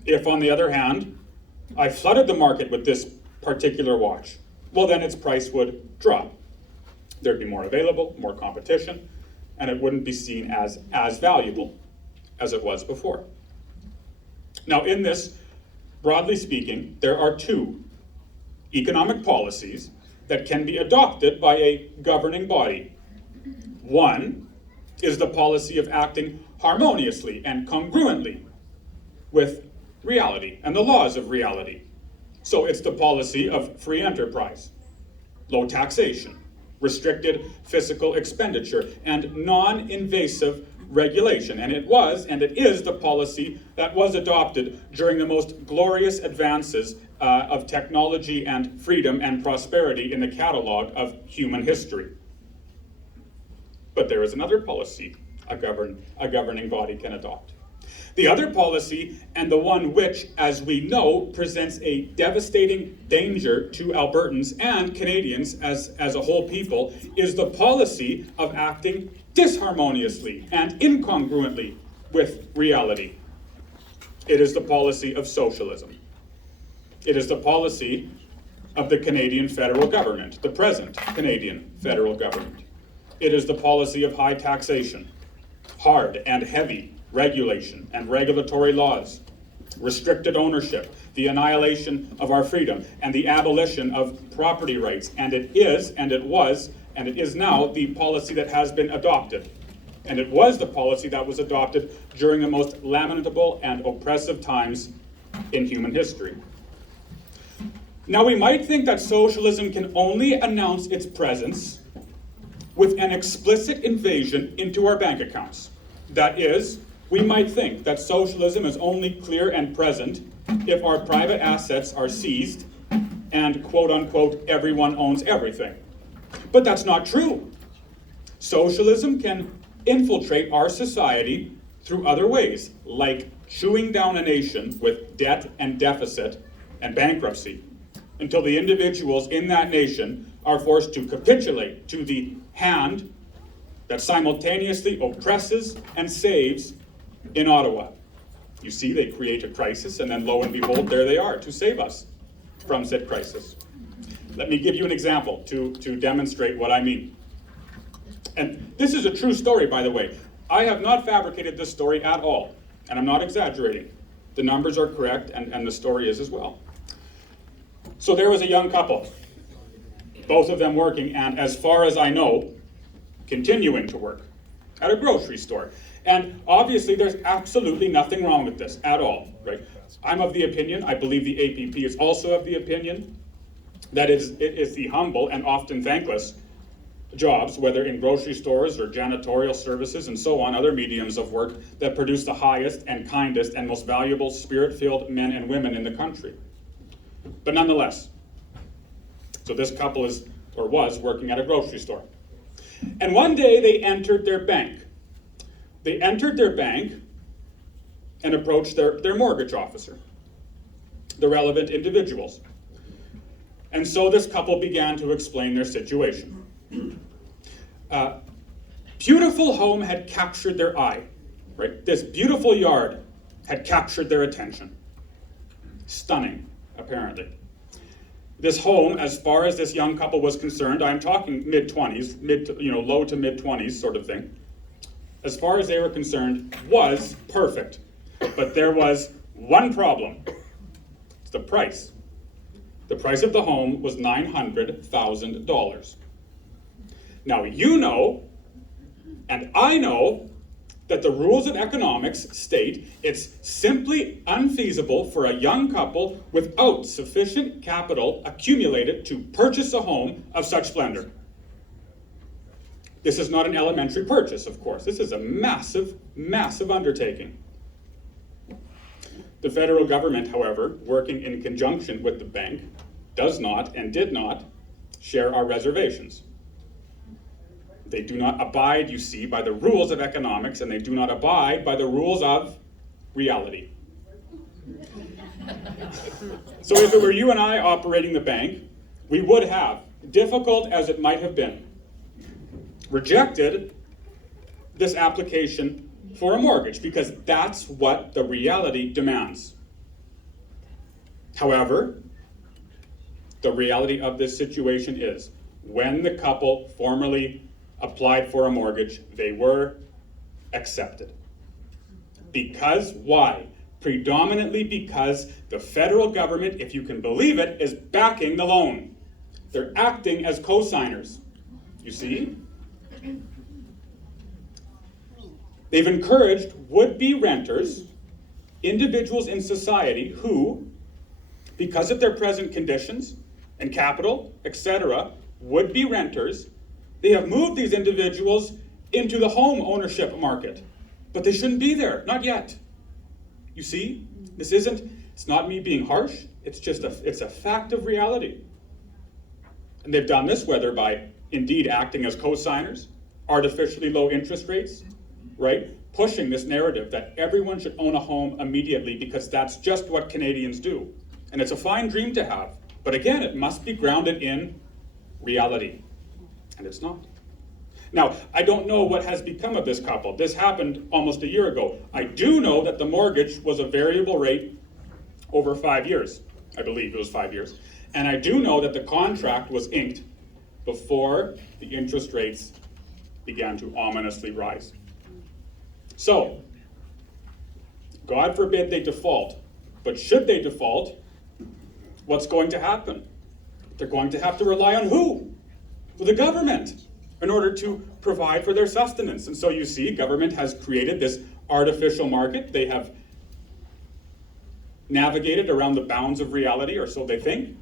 If, on the other hand, I flooded the market with this particular watch, well, then its price would drop. There'd be more available, more competition, and it wouldn't be seen as valuable as it was before. Now, in this, broadly speaking, there are 2 economic policies that can be adopted by a governing body. One is the policy of acting harmoniously and congruently with reality and the laws of reality. So it's the policy of free enterprise, low taxation, restricted fiscal expenditure, and non-invasive regulation. And it was, and it is, the policy that was adopted during the most glorious advances of technology and freedom and prosperity in the catalog of human history. But there is another policy a governing body can adopt. The other policy, and the one which, as we know, presents a devastating danger to Albertans and Canadians as a whole people, is the policy of acting disharmoniously and incongruently with reality. It is the policy of socialism. It is the policy of the Canadian federal government, the present Canadian federal government. It is the policy of high taxation, hard and heavy regulation and regulatory laws, restricted ownership, the annihilation of our freedom, and the abolition of property rights. And it is, and it was, and it is now the policy that has been adopted. And it was the policy that was adopted during the most lamentable and oppressive times in human history. Now, we might think that socialism can only announce its presence with an explicit invasion into our bank accounts. That is, we might think that socialism is only clear and present if our private assets are seized and, quote unquote, everyone owns everything. But that's not true. Socialism can infiltrate our society through other ways, like chewing down a nation with debt and deficit and bankruptcy, until the individuals in that nation are forced to capitulate to the hand that simultaneously oppresses and saves in Ottawa. You see, they create a crisis, and then lo and behold, there they are to save us from said crisis. Let me give you an example to demonstrate what I mean. And this is a true story, by the way. I have not fabricated this story at all, and I'm not exaggerating. The numbers are correct, and the story is as well. So there was a young couple, both of them working, and as far as I know, continuing to work at a grocery store. And obviously there's absolutely nothing wrong with this at all, right? I'm of the opinion, I believe the APP is also of the opinion, that it is the humble and often thankless jobs, whether in grocery stores or janitorial services and so on, other mediums of work, that produce the highest and kindest and most valuable spirit-filled men and women in the country. But nonetheless, so this couple is, or was, working at a grocery store. And one day they entered their bank. They entered their bank and approached their mortgage officer, the relevant individuals. And so this couple began to explain their situation. Beautiful home had captured their eye, right? This beautiful yard had captured their attention. Stunning, apparently. This home, as far as this young couple was concerned, I'm talking mid-20s, low to mid-20s sort of thing. As far as they were concerned, was perfect. But there was one problem. It's the price. The price of the home was $900,000. Now, you know, and I know, that the rules of economics state it's simply unfeasible for a young couple without sufficient capital accumulated to purchase a home of such splendor. This is not an elementary purchase, of course. This is a massive, massive undertaking. The federal government, however, working in conjunction with the bank, does not and did not share our reservations. They do not abide, you see, by the rules of economics, and they do not abide by the rules of reality. So if it were you and I operating the bank, we would have, difficult as it might have been, rejected this application for a mortgage, because that's what the reality demands. However, the reality of this situation is, when the couple formally applied for a mortgage, they were accepted. Because why? Predominantly because the federal government, if you can believe it, is backing the loan. They're acting as co-signers. You see? They've encouraged would-be renters, individuals in society who, because of their present conditions and capital, etc., would-be renters, they have moved these individuals into the home ownership market. But they shouldn't be there, not yet. You see, it's not me being harsh, it's a fact of reality. And they've done this whether by indeed acting as co-signers, artificially low interest rates, right? pushing this narrative that everyone should own a home immediately because that's just what Canadians do. And it's a fine dream to have. But again, it must be grounded in reality. And it's not. Now, I don't know what has become of this couple. This happened almost a year ago. I do know that the mortgage was a variable rate over 5 years. I believe it was 5 years. And I do know that the contract was inked before the interest rates began to ominously rise. So, God forbid they default, but should they default, what's going to happen? They're going to have to rely on who? The government, in order to provide for their sustenance. And so you see, government has created this artificial market. They have navigated around the bounds of reality, or so they think.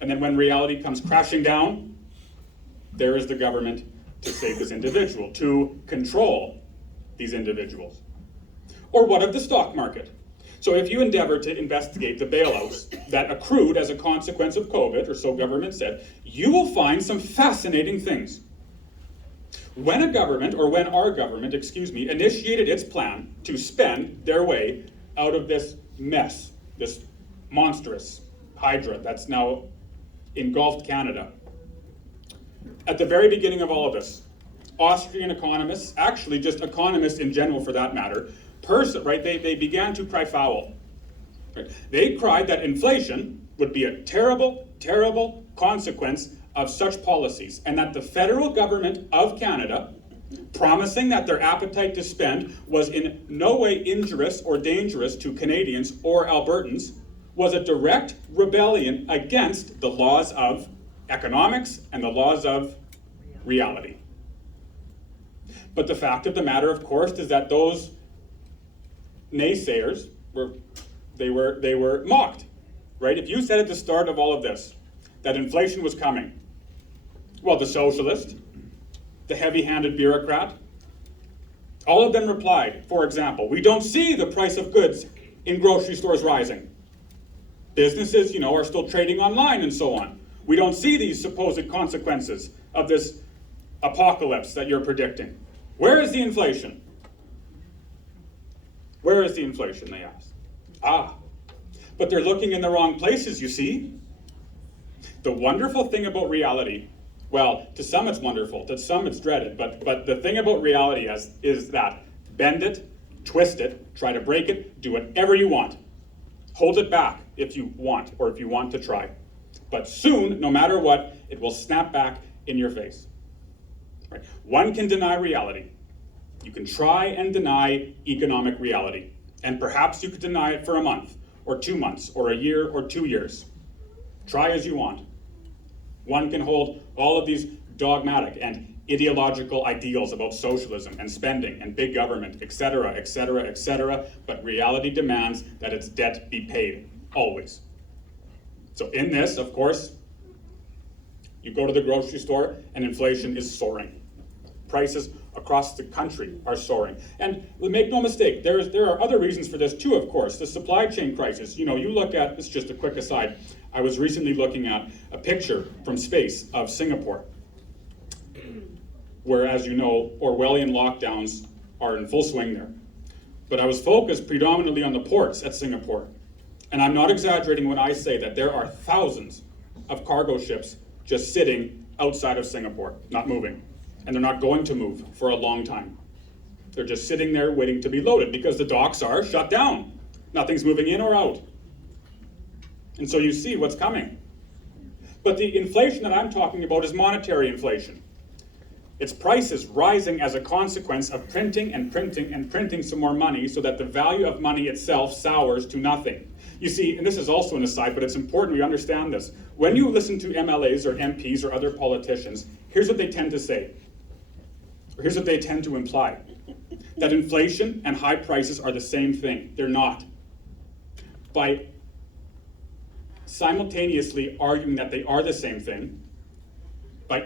And then when reality comes crashing down, there is the government to save this individual, to control these individuals. Or what of the stock market? So if you endeavor to investigate the bailouts that accrued as a consequence of COVID, or so government said, you will find some fascinating things. When our government, initiated its plan to spend their way out of this mess, this monstrous hydra that's now engulfed Canada, at the very beginning of all of this, Austrian economists, actually just economists in general for that matter, they began to cry foul. Right? They cried that inflation would be a terrible, terrible consequence of such policies, and that the federal government of Canada, promising that their appetite to spend was in no way injurious or dangerous to Canadians or Albertans, was a direct rebellion against the laws of economics and the laws of reality. But the fact of the matter, of course, is that those naysayers were mocked, right? If you said at the start of all of this that inflation was coming, well, the socialist, the heavy-handed bureaucrat, all of them replied, for example, we don't see the price of goods in grocery stores rising. Businesses, are still trading online and so on. We don't see these supposed consequences of this apocalypse that you're predicting. Where is the inflation? Where is the inflation, they ask. But they're looking in the wrong places, you see. The wonderful thing about reality, well, to some it's wonderful, to some it's dreaded, but the thing about reality is that bend it, twist it, try to break it, do whatever you want. Hold it back if you want, or if you want to try. But soon, no matter what, it will snap back in your face. Right? One can deny reality. You can try and deny economic reality. And perhaps you could deny it for a month, or 2 months, or a year, or 2 years. Try as you want. One can hold all of these dogmatic and ideological ideals about socialism and spending and big government, etc., etc., etc., but reality demands that its debt be paid, always. So in this, of course, you go to the grocery store and inflation is soaring. Prices across the country are soaring. And make no mistake, there are other reasons for this too, of course. The supply chain crisis. You look at, this is just a quick aside, I was recently looking at a picture from space of Singapore, where, as you know, Orwellian lockdowns are in full swing there. But I was focused predominantly on the ports at Singapore. And I'm not exaggerating when I say that there are thousands of cargo ships just sitting outside of Singapore, not moving. And they're not going to move for a long time. They're just sitting there waiting to be loaded because the docks are shut down. Nothing's moving in or out. And so you see what's coming. But the inflation that I'm talking about is monetary inflation. It's prices rising as a consequence of printing and printing and printing some more money so that the value of money itself sours to nothing. You see, and this is also an aside, but it's important we understand this. When you listen to MLAs or MPs or other politicians, here's what they tend to say. Or here's what they tend to imply. That inflation and high prices are the same thing. They're not. By simultaneously arguing that they are the same thing, by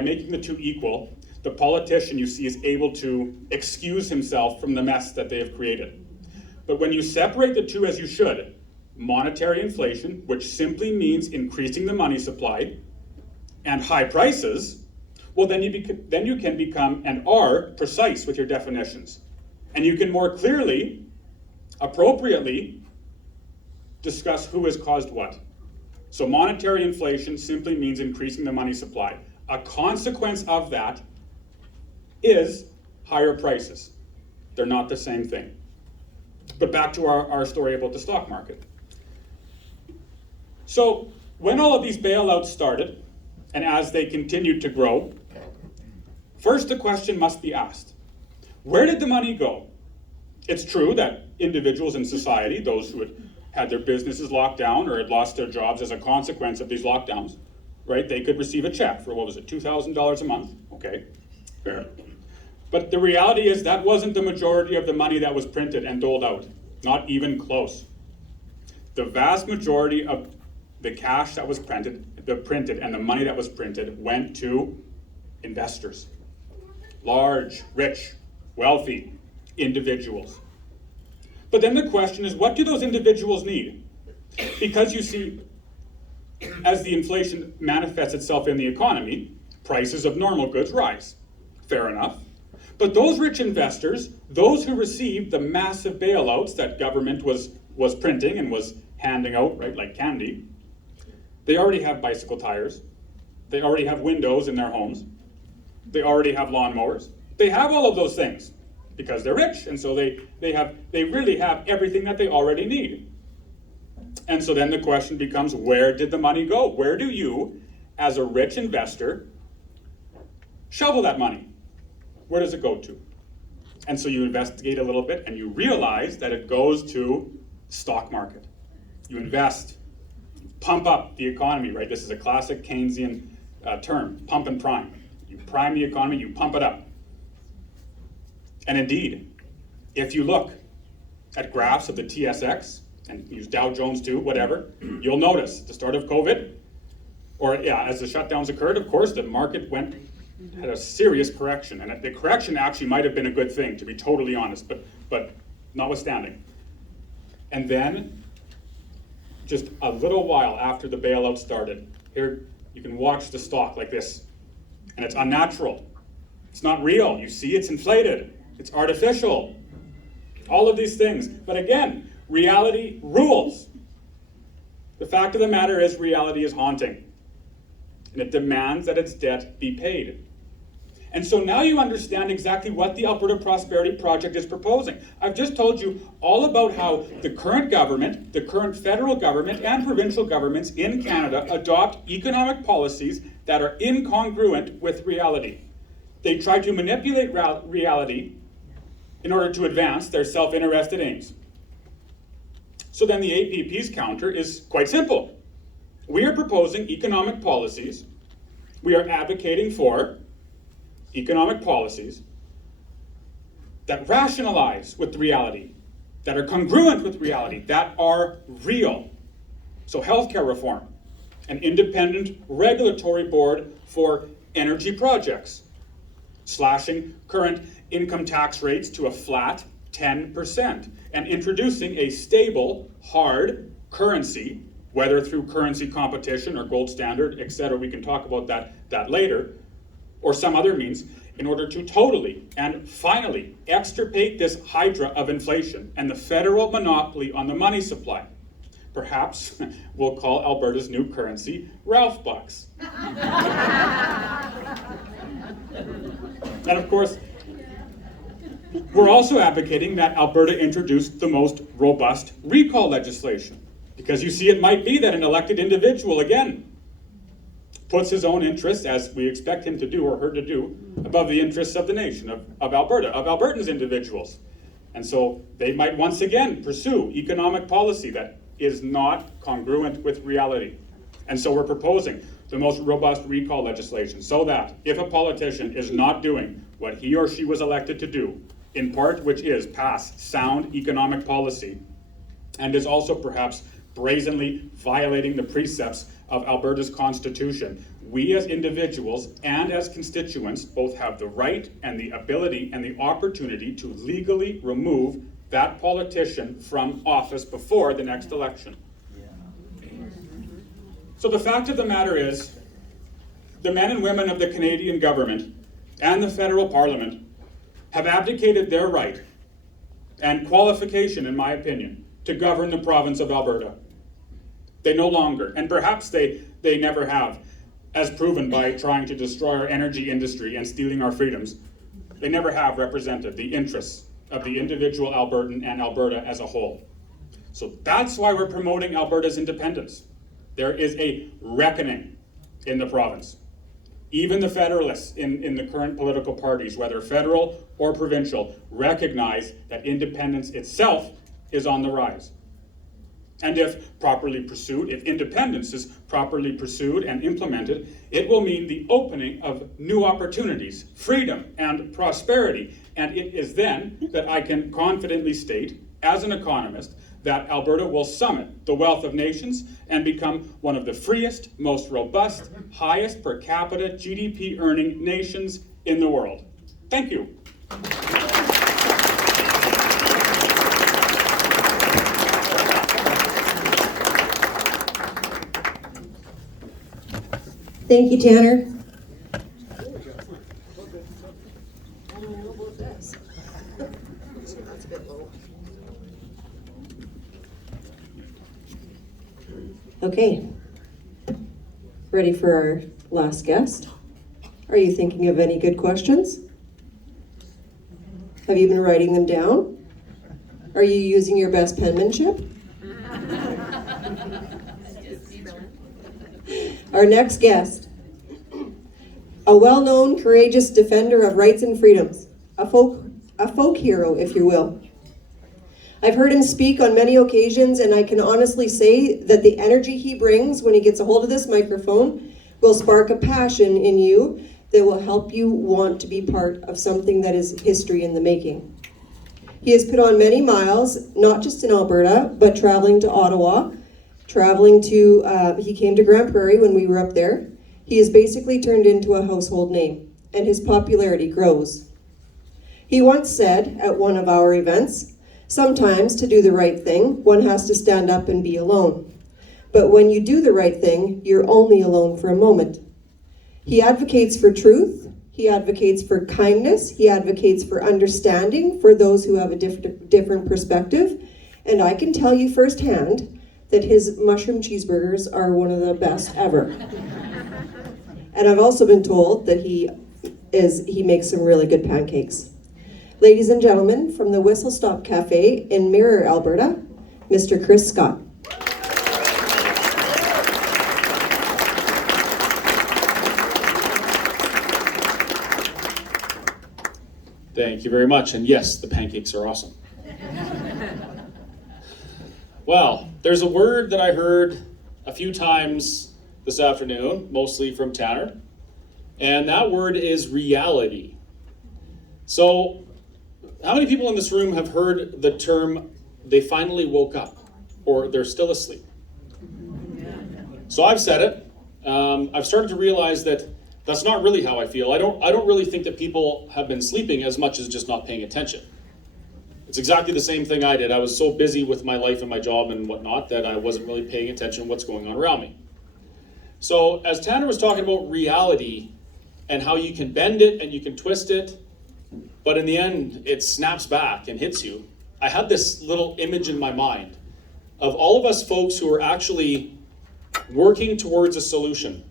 making the two equal, the politician, you see, is able to excuse himself from the mess that they have created. But when you separate the two as you should, monetary inflation, which simply means increasing the money supply, and high prices, well, then you can become and are precise with your definitions. And you can more clearly, appropriately, discuss who has caused what. So monetary inflation simply means increasing the money supply. A consequence of that is higher prices. They're not the same thing. But back to our story about the stock market. So when all of these bailouts started, and as they continued to grow, first the question must be asked, where did the money go? It's true that individuals in society, those who had their businesses locked down or had lost their jobs as a consequence of these lockdowns, right, they could receive a check for, what was it, $2,000 a month? Okay, fair. But the reality is that wasn't the majority of the money that was printed and doled out, not even close. The vast majority of the cash that was printed and the money that was printed went to investors. Large, rich, wealthy individuals. But then the question is, what do those individuals need? Because you see, as the inflation manifests itself in the economy, prices of normal goods rise. Fair enough. But those rich investors, those who received the massive bailouts that government was printing and was handing out, right, like candy, they already have bicycle tires. They already have windows in their homes. They already have lawnmowers. They have all of those things because they're rich, and so they really have everything that they already need. And so then the question becomes, where did the money go? Where do you, as a rich investor, shovel that money? Where does it go to? And so you investigate a little bit and you realize that it goes to stock market. You invest, pump up the economy, right? This is a classic Keynesian term, pump and prime. You prime the economy, you pump it up. And indeed, if you look at graphs of the TSX, and use Dow Jones too, whatever, you'll notice at the start of COVID, or as the shutdowns occurred, of course, the market had a serious correction. And the correction actually might have been a good thing, to be totally honest, but notwithstanding. And then, just a little while after the bailout started, here you can watch the stock like this. And it's unnatural. It's not real. You see, it's inflated. It's artificial. All of these things. But again, reality rules. The fact of the matter is, reality is haunting. And it demands that its debt be paid. And so now you understand exactly what the Alberta Prosperity Project is proposing. I've just told you all about how the current government, the current federal government and provincial governments in Canada adopt economic policies that are incongruent with reality. They try to manipulate reality in order to advance their self-interested aims. So then the APP's counter is quite simple. We are proposing economic policies. We are advocating for economic policies that rationalize with reality, that are congruent with reality, that are real. So healthcare reform, an independent regulatory board for energy projects, slashing current income tax rates to a flat 10%, and introducing a stable, hard currency, whether through currency competition or gold standard, etc. We can talk about that later, or some other means, in order to totally and finally extirpate this hydra of inflation and the federal monopoly on the money supply. Perhaps we'll call Alberta's new currency Ralph Bucks. And of course, we're also advocating that Alberta introduce the most robust recall legislation. Because you see, it might be that an elected individual, again, puts his own interests, as we expect him to do or her to do, above the interests of the nation, of Alberta, of Albertans individuals. And so they might once again pursue economic policy that is not congruent with reality. And so we're proposing the most robust recall legislation so that if a politician is not doing what he or she was elected to do, in part which is pass sound economic policy, and is also perhaps brazenly violating the precepts of Alberta's Constitution, we as individuals and as constituents both have the right and the ability and the opportunity to legally remove that politician from office before the next election. So the fact of the matter is, the men and women of the Canadian government and the federal parliament have abdicated their right and qualification, in my opinion, to govern the province of Alberta. They no longer, and perhaps they never have, as proven by trying to destroy our energy industry and stealing our freedoms, they never have represented the interests of the individual Albertan and Alberta as a whole. So that's why we're promoting Alberta's independence. There is a reckoning in the province. Even the federalists in the current political parties, whether federal or provincial, recognize that independence itself is on the rise. And if properly pursued, if independence is properly pursued and implemented, it will mean the opening of new opportunities, freedom, and prosperity. And it is then that I can confidently state, as an economist, that Alberta will summit the wealth of nations and become one of the freest, most robust, highest per capita GDP earning nations in the world. Thank you. Thank you, Tanner. Okay, ready for our last guest? Are you thinking of any good questions? Have you been writing them down? Are you using your best penmanship? Our next guest, a well-known, courageous defender of rights and freedoms, a folk hero, if you will. I've heard him speak on many occasions, and I can honestly say that the energy he brings when he gets a hold of this microphone will spark a passion in you that will help you want to be part of something that is history in the making. He has put on many miles, not just in Alberta, but traveling to Ottawa, he came to Grand Prairie when we were up there. He has basically turned into a household name, and his popularity grows. He once said at one of our events, "Sometimes to do the right thing, one has to stand up and be alone. But when you do the right thing, you're only alone for a moment." He advocates for truth, he advocates for kindness, he advocates for understanding for those who have a different perspective, and I can tell you firsthand that his mushroom cheeseburgers are one of the best ever. And I've also been told that he makes some really good pancakes. Ladies and gentlemen, from the Whistle Stop Cafe in Mirror, Alberta, Mr. Chris Scott. Thank you very much, and yes, the pancakes are awesome. Well, there's a word that I heard a few times this afternoon, mostly from Tanner, and that word is reality. So, how many people in this room have heard the term, they finally woke up, or they're still asleep? So I've said it. I've started to realize that that's not really how I feel. I don't really think that people have been sleeping as much as just not paying attention. It's exactly the same thing I did. I was so busy with my life and my job and whatnot that I wasn't really paying attention to what's going on around me. So as Tanner was talking about reality and how you can bend it and you can twist it, but in the end it snaps back and hits you, I had this little image in my mind of all of us folks who are actually working towards a solution.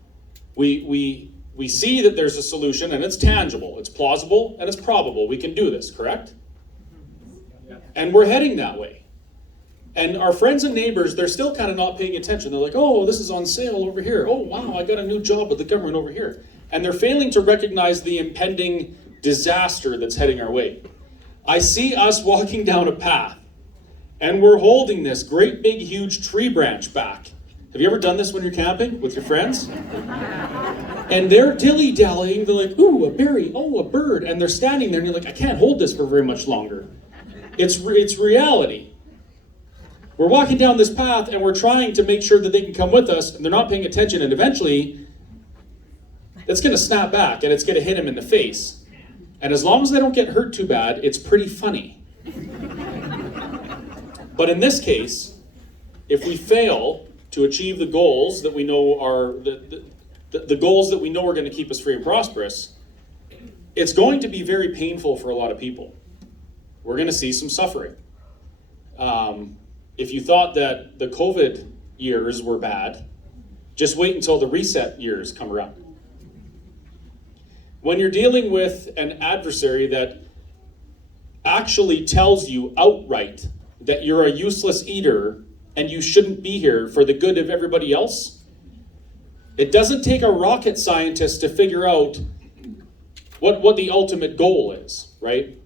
We see that there's a solution and it's tangible, it's plausible, and it's probable. We can do this, correct? And we're heading that way. And our friends and neighbors, they're still kind of not paying attention. They're like, oh, this is on sale over here. Oh, wow, I got a new job with the government over here. And they're failing to recognize the impending disaster that's heading our way. I see us walking down a path, and we're holding this great big huge tree branch back. Have you ever done this when you're camping with your friends? And they're dilly-dallying. They're like, ooh, a berry, oh, a bird. And they're standing there and you're like, I can't hold this for very much longer. It's reality. We're walking down this path and we're trying to make sure that they can come with us, and they're not paying attention, and eventually it's going to snap back and it's going to hit them in the face. And as long as they don't get hurt too bad, it's pretty funny. But in this case, if we fail to achieve the goals that we know are the goals that we know are going to keep us free and prosperous, it's going to be very painful for a lot of people. we're going to see some suffering. If you thought that the COVID years were bad, just wait until the reset years come around. When you're dealing with an adversary that actually tells you outright that you're a useless eater and you shouldn't be here for the good of everybody else, it doesn't take a rocket scientist to figure out what the ultimate goal is, right?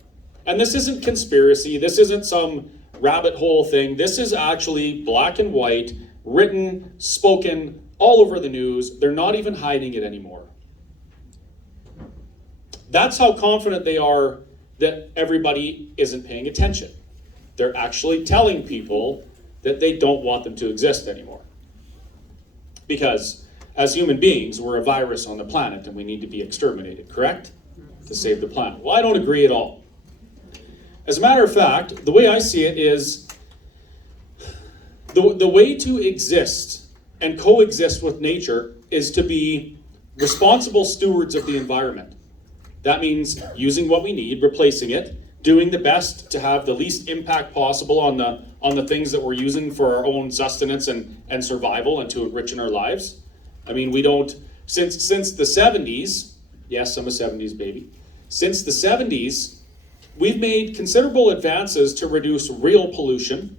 And this isn't conspiracy, this isn't some rabbit hole thing, this is actually black and white, written, spoken, all over the news. They're not even hiding it anymore. That's how confident they are that everybody isn't paying attention. They're actually telling people that they don't want them to exist anymore. Because as human beings, we're a virus on the planet and we need to be exterminated, correct? To save the planet. Well, I don't agree at all. As a matter of fact, the way I see it is the way to exist and coexist with nature is to be responsible stewards of the environment. That means using what we need, replacing it, doing the best to have the least impact possible on the things that we're using for our own sustenance and survival and to enrich in our lives. I mean, we don't, since the 70s, yes, I'm a 70s baby, since the 70s, we've made considerable advances to reduce real pollution,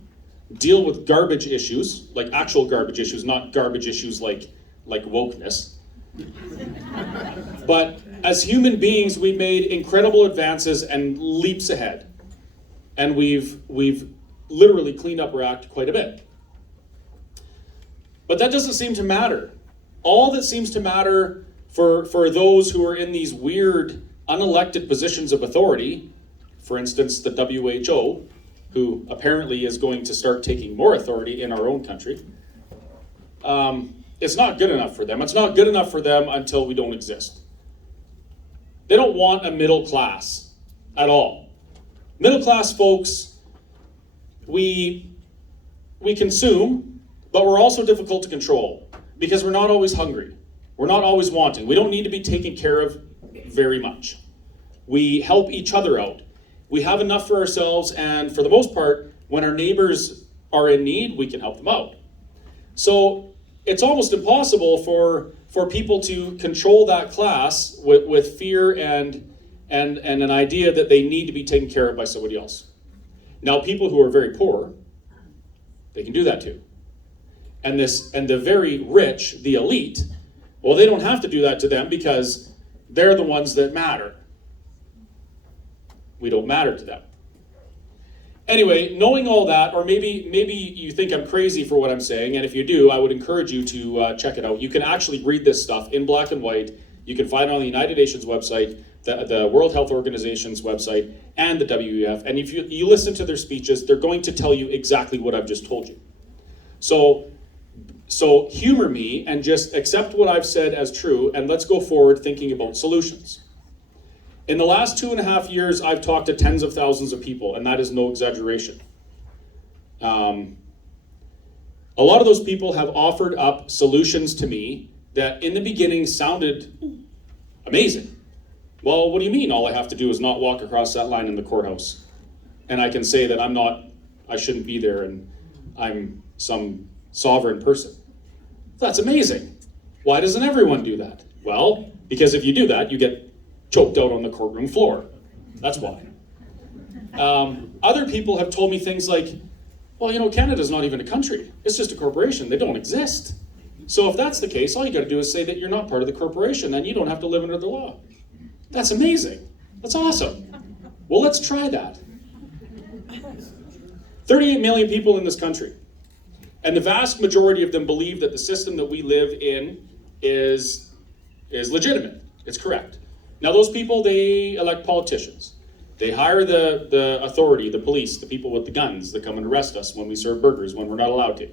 deal with garbage issues, like actual garbage issues, not garbage issues like wokeness. But as human beings, we've made incredible advances and leaps ahead. And we've literally cleaned up our act quite a bit. But that doesn't seem to matter. All that seems to matter for those who are in these weird, unelected positions of authority, for instance, the WHO, who apparently is going to start taking more authority in our own country, it's not good enough for them. It's not good enough for them until we don't exist. They don't want a middle class at all. Middle class folks, we consume, but we're also difficult to control because we're not always hungry. We're not always wanting. We don't need to be taken care of very much. We help each other out. We have enough for ourselves, and for the most part, when our neighbors are in need, we can help them out. So it's almost impossible for people to control that class with fear and an idea that they need to be taken care of by somebody else. Now, people who are very poor, they can do that too. And the very rich, the elite, well, they don't have to do that to them because they're the ones that matter. We don't matter to them. Anyway, knowing all that, or maybe you think I'm crazy for what I'm saying, and if you do, I would encourage you to check it out. You can actually read this stuff in black and white. You can find it on the United Nations website, the World Health Organization's website, and the WEF. And if you listen to their speeches, they're going to tell you exactly what I've just told you. So humor me and just accept what I've said as true, and let's go forward thinking about solutions. In the last 2.5 years, I've talked to tens of thousands of people, and that is no exaggeration. A lot of those people have offered up solutions to me that in the beginning sounded amazing. Well, what do you mean all I have to do is not walk across that line in the courthouse? And I can say that I shouldn't be there and I'm some sovereign person. That's amazing. Why doesn't everyone do that? Well, because if you do that, you get choked out on the courtroom floor. That's why. Other people have told me things like, well, Canada's not even a country. It's just a corporation. They don't exist. So if that's the case, all you got to do is say that you're not part of the corporation, and you don't have to live under the law. That's amazing. That's awesome. Well, let's try that. 38 million people in this country. And the vast majority of them believe that the system that we live in is legitimate. It's correct. Now, those people, they elect politicians. They hire the authority, the police, the people with the guns that come and arrest us when we serve burgers when we're not allowed to.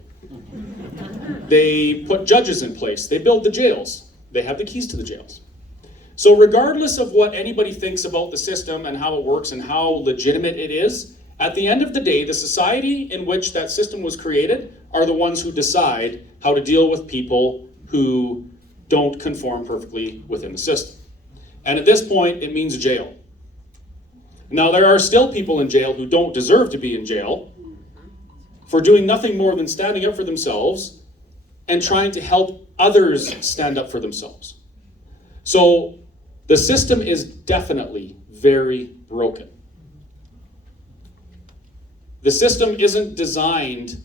They put judges in place. They build the jails. They have the keys to the jails. So regardless of what anybody thinks about the system and how it works and how legitimate it is, at the end of the day, the society in which that system was created are the ones who decide how to deal with people who don't conform perfectly within the system. And at this point, it means jail. Now, there are still people in jail who don't deserve to be in jail for doing nothing more than standing up for themselves and trying to help others stand up for themselves. So the system is definitely very broken. The system isn't designed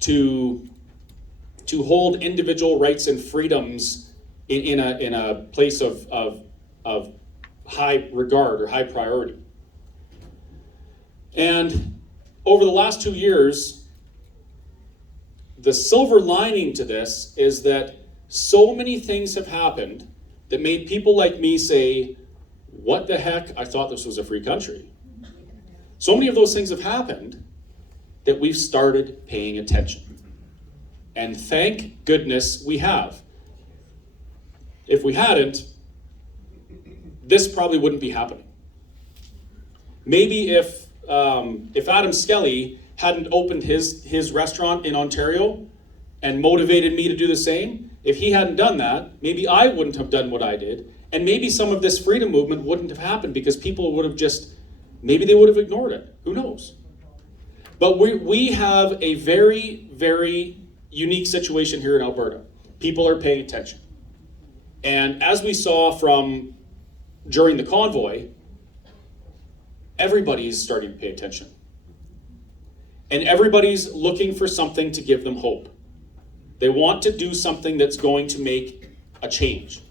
to hold individual rights and freedoms in a place of high regard or high priority. And over the last 2 years, the silver lining to this is that so many things have happened that made people like me say, what the heck, I thought this was a free country. So many of those things have happened that we've started paying attention. And thank goodness we have. If we hadn't, this probably wouldn't be happening. Maybe if Adam Skelly hadn't opened his restaurant in Ontario and motivated me to do the same, if he hadn't done that, maybe I wouldn't have done what I did, and maybe some of this freedom movement wouldn't have happened because people would have just, maybe they would have ignored it. Who knows? But we have a very, very unique situation here in Alberta. People are paying attention. And as we saw from during the convoy, everybody's starting to pay attention. And everybody's looking for something to give them hope. They want to do something that's going to make a change.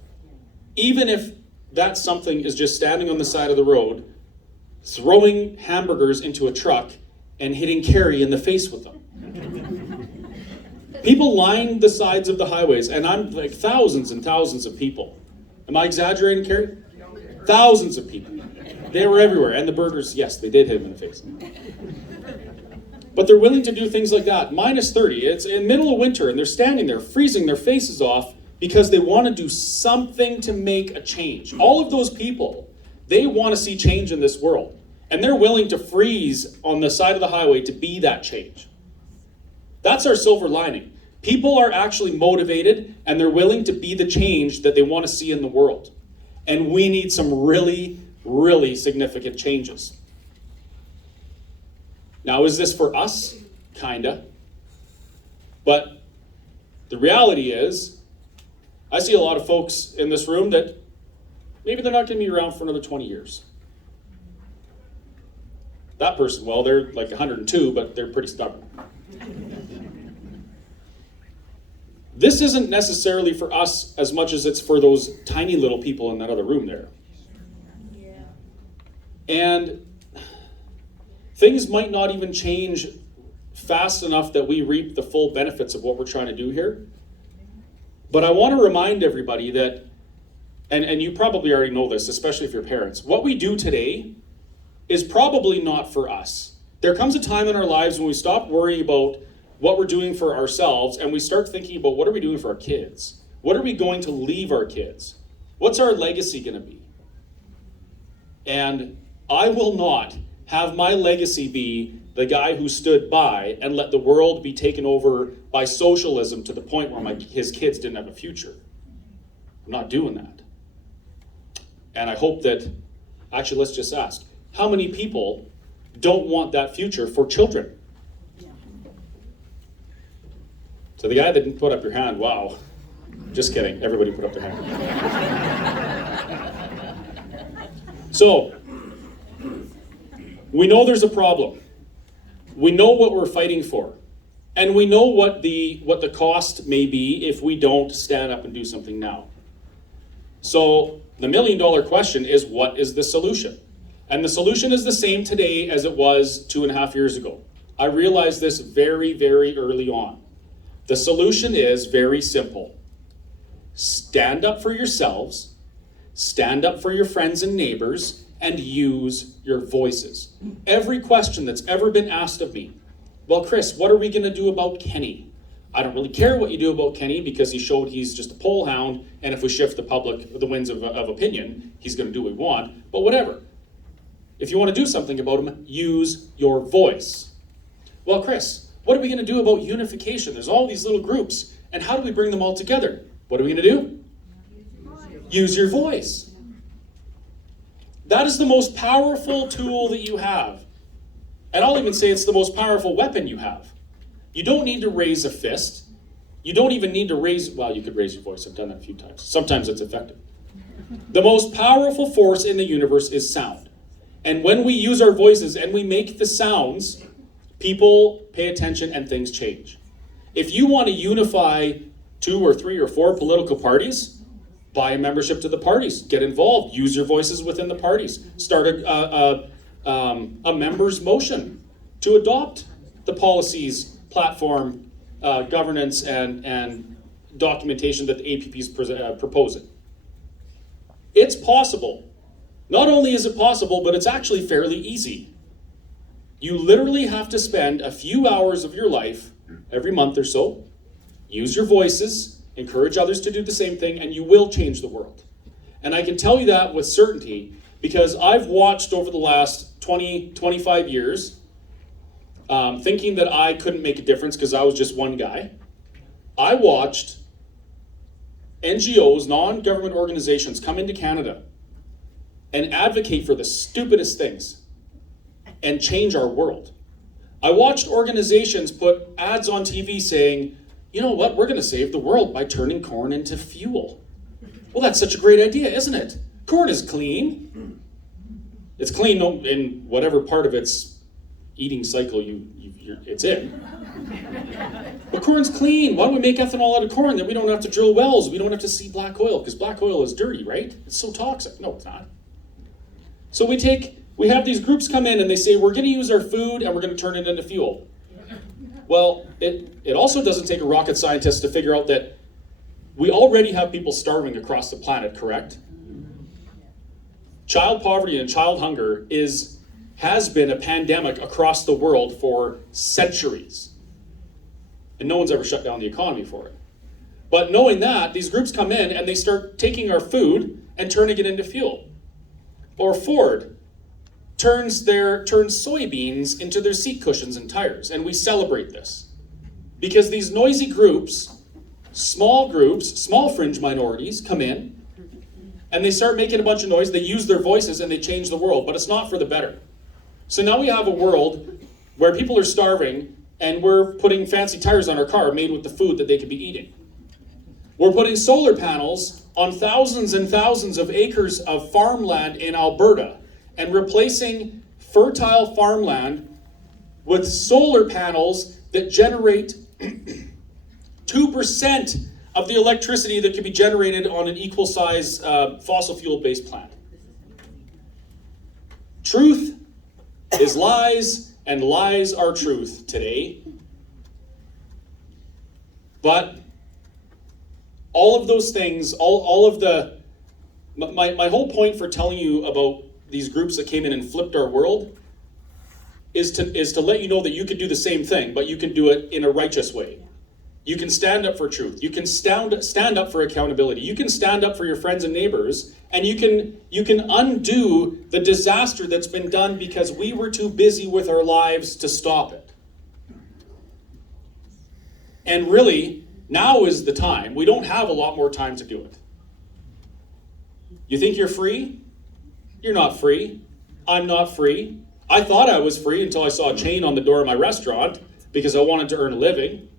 Even if that something is just standing on the side of the road, throwing hamburgers into a truck and hitting Carrie in the face with them. People line the sides of the highways, and I'm like thousands and thousands of people. Am I exaggerating, Carrie? Thousands of people. They were everywhere, and the burgers, yes, they did hit him in the face. But they're willing to do things like that. Minus 30, it's in the middle of winter, and they're standing there freezing their faces off because they want to do something to make a change. All of those people, they want to see change in this world. And they're willing to freeze on the side of the highway to be that change. That's our silver lining. People are actually motivated, and they're willing to be the change that they want to see in the world. And we need some really, really significant changes. Now, is this for us? Kinda. But the reality is, I see a lot of folks in this room that maybe they're not going to be around for another 20 years. That person, well, they're like 102, but they're pretty stubborn. This isn't necessarily for us as much as it's for those tiny little people in that other room there. Yeah. And things might not even change fast enough that we reap the full benefits of what we're trying to do here. But I want to remind everybody that, and you probably already know this, especially if you're parents, what we do today is probably not for us. There comes a time in our lives when we stop worrying about what we're doing for ourselves and we start thinking about what are we doing for our kids? What are we going to leave our kids? What's our legacy going to be? And I will not have my legacy be the guy who stood by and let the world be taken over by socialism to the point where his kids didn't have a future. I'm not doing that. And I hope that, actually let's just ask, how many people don't want that future for children? So the guy that didn't put up your hand, wow. Just kidding, everybody put up their hand. So, we know there's a problem. We know what we're fighting for. And we know what the cost may be if we don't stand up and do something now. So, the $1 million question is, what is the solution? And the solution is the same today as it was 2.5 years ago. I realized this very, very early on. The solution is very simple. Stand up for yourselves, stand up for your friends and neighbors, and use your voices. Every question that's ever been asked of me, well, Chris, what are we going to do about Kenny? I don't really care what you do about Kenny because he showed he's just a poll hound, and if we shift the winds of opinion, he's going to do what we want, but whatever. If you want to do something about him, use your voice. Well, Chris, what are we going to do about unification? There's all these little groups, and how do we bring them all together? What are we going to do? Use your voice. That is the most powerful tool that you have. And I'll even say it's the most powerful weapon you have. You don't need to raise a fist. You don't even need to raise, well, you could raise your voice. I've done that a few times. Sometimes it's effective. The most powerful force in the universe is sound. And when we use our voices and we make the sounds, people pay attention and things change. If you want to unify 2 or 3 or 4 political parties, buy a membership to the parties. Get involved. Use your voices within the parties. Start a members' motion to adopt the policies, platform, governance, and documentation that the APP is proposing. It's possible. Not only is it possible, but it's actually fairly easy. You literally have to spend a few hours of your life every month or so, use your voices, encourage others to do the same thing, and you will change the world. And I can tell you that with certainty because I've watched over the last 20, 25 years, thinking that I couldn't make a difference because I was just one guy. I watched NGOs, non-government organizations, come into Canada and advocate for the stupidest things and change our world. I watched organizations put ads on TV saying, you know what, we're going to save the world by turning corn into fuel. Well, that's such a great idea, isn't it? Corn is clean. It's clean in whatever part of its eating cycle it's in. But corn's clean. Why don't we make ethanol out of corn? Then we don't have to drill wells. We don't have to see black oil, because black oil is dirty, right? It's so toxic. No, it's not. So we have these groups come in and they say, we're going to use our food and we're going to turn it into fuel. Well, it also doesn't take a rocket scientist to figure out that we already have people starving across the planet, correct? Child poverty and child hunger has been a pandemic across the world for centuries. And no one's ever shut down the economy for it. But knowing that, these groups come in and they start taking our food and turning it into fuel. Or Ford turns soybeans into their seat cushions and tires, and we celebrate this. Because these noisy groups, small fringe minorities come in, and they start making a bunch of noise, they use their voices, and they change the world, but it's not for the better. So now we have a world where people are starving, and we're putting fancy tires on our car made with the food that they could be eating. We're putting solar panels on thousands and thousands of acres of farmland in Alberta and replacing fertile farmland with solar panels that generate 2% of the electricity that can be generated on an equal size fossil fuel-based plant. Truth is lies, and lies are truth today. But all of those things, my whole point for telling you about these groups that came in and flipped our world is to let you know that you can do the same thing, but you can do it in a righteous way. You can stand up for truth. You can stand up for accountability. You can stand up for your friends and neighbors, and you can undo the disaster that's been done because we were too busy with our lives to stop it. And really, now is the time. We don't have a lot more time to do it. You think you're free? You're not free. I'm not free. I thought I was free until I saw a chain on the door of my restaurant because I wanted to earn a living.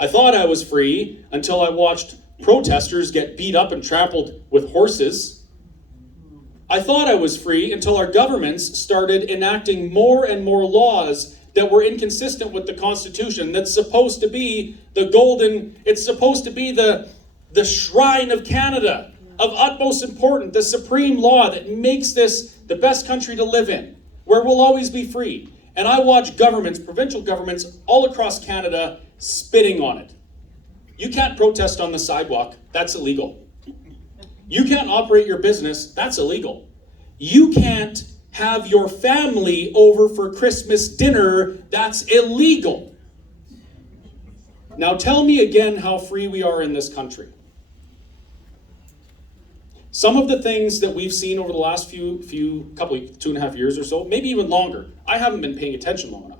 I thought I was free until I watched protesters get beat up and trampled with horses. I thought I was free until our governments started enacting more and more laws that were inconsistent with the Constitution. That's supposed to be it's supposed to be the shrine of Canada, of utmost importance, the supreme law that makes this the best country to live in, where we'll always be free. And I watch governments, provincial governments all across Canada spitting on it. You can't protest on the sidewalk, that's illegal. You can't operate your business, that's illegal. You can't have your family over for Christmas dinner, that's illegal. Now tell me again how free we are in this country. Some of the things that we've seen over the last couple 2.5 years or so, maybe even longer, I haven't been paying attention long enough.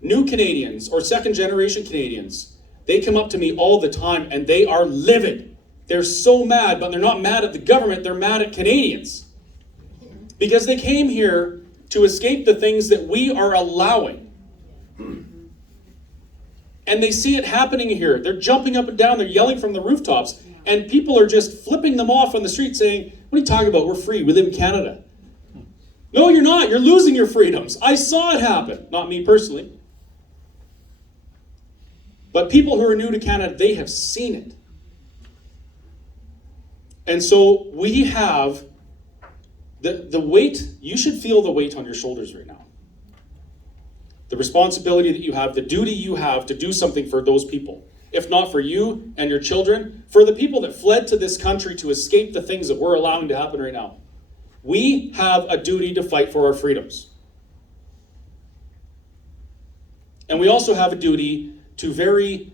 New Canadians or second generation Canadians, they come up to me all the time and they are livid. They're so mad, but they're not mad at the government, they're mad at Canadians. Because they came here to escape the things that we are allowing. And they see it happening here. They're jumping up and down, they're yelling from the rooftops, and people are just flipping them off on the street saying, what are you talking about? We're free, we live in Canada. No, you're not, you're losing your freedoms. I saw it happen, not me personally. But people who are new to Canada, they have seen it. And so we have the weight, you should feel the weight on your shoulders right now. The responsibility that you have, the duty you have to do something for those people. If not for you and your children, for the people that fled to this country to escape the things that we're allowing to happen right now. We have a duty to fight for our freedoms. And we also have a duty to very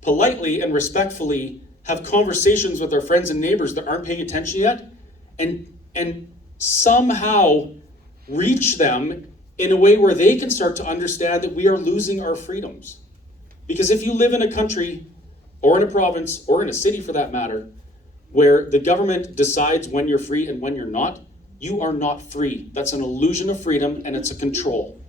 politely and respectfully have conversations with our friends and neighbors that aren't paying attention yet, and somehow reach them in a way where they can start to understand that we are losing our freedoms. Because if you live in a country, or in a province, or in a city for that matter, where the government decides when you're free and when you're not, you are not free. That's an illusion of freedom, and it's a control.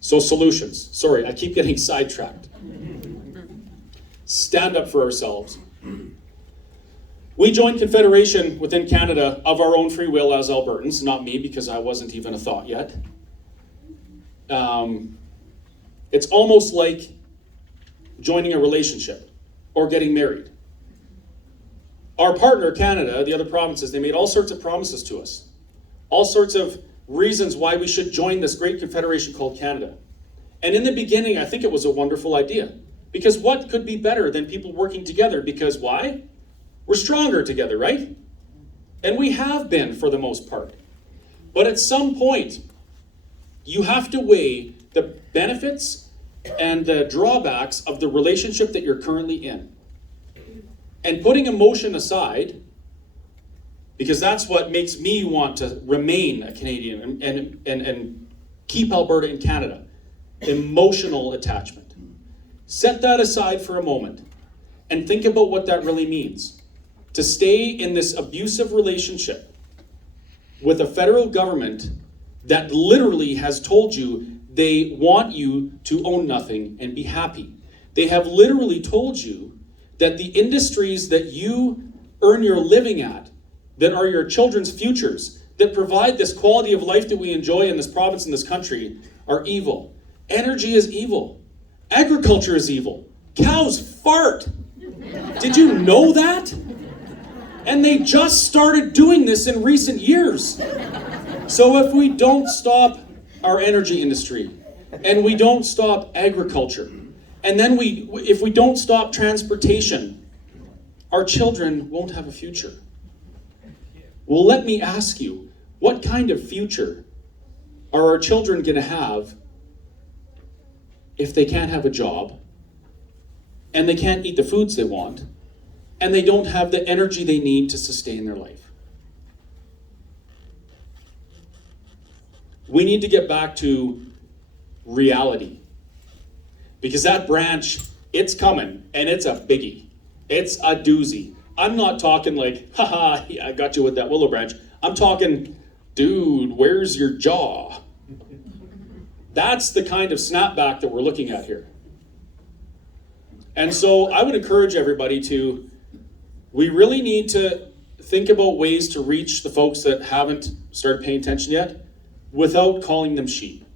So solutions. Sorry, I keep getting sidetracked. Stand up for ourselves. We joined confederation within Canada of our own free will as Albertans, not me because I wasn't even a thought yet. It's almost like joining a relationship or getting married. Our partner, Canada, the other provinces, they made all sorts of promises to us. All sorts of reasons why we should join this great confederation called Canada. And in the beginning, I think it was a wonderful idea. Because what could be better than people working together? Because why? We're stronger together, right? And we have been for the most part. But at some point, you have to weigh the benefits and the drawbacks of the relationship that you're currently in. And putting emotion aside, because that's what makes me want to remain a Canadian and keep Alberta in Canada. Emotional attachment. Set that aside for a moment and think about what that really means. To stay in this abusive relationship with a federal government that literally has told you they want you to own nothing and be happy. They have literally told you that the industries that you earn your living at, that are your children's futures, that provide this quality of life that we enjoy in this province and this country, are evil. Energy is evil. Agriculture is evil. Cows fart. Did you know that? And they just started doing this in recent years. So if we don't stop our energy industry, and we don't stop agriculture, and then if we don't stop transportation, our children won't have a future. Well, let me ask you, what kind of future are our children going to have if they can't have a job, and they can't eat the foods they want, and they don't have the energy they need to sustain their life? We need to get back to reality. Because that branch, it's coming, and it's a biggie. It's a doozy. I'm not talking like, haha, yeah, I got you with that willow branch. I'm talking, dude, where's your jaw? That's the kind of snapback that we're looking at here. And so I would encourage everybody we really need to think about ways to reach the folks that haven't started paying attention yet without calling them sheep,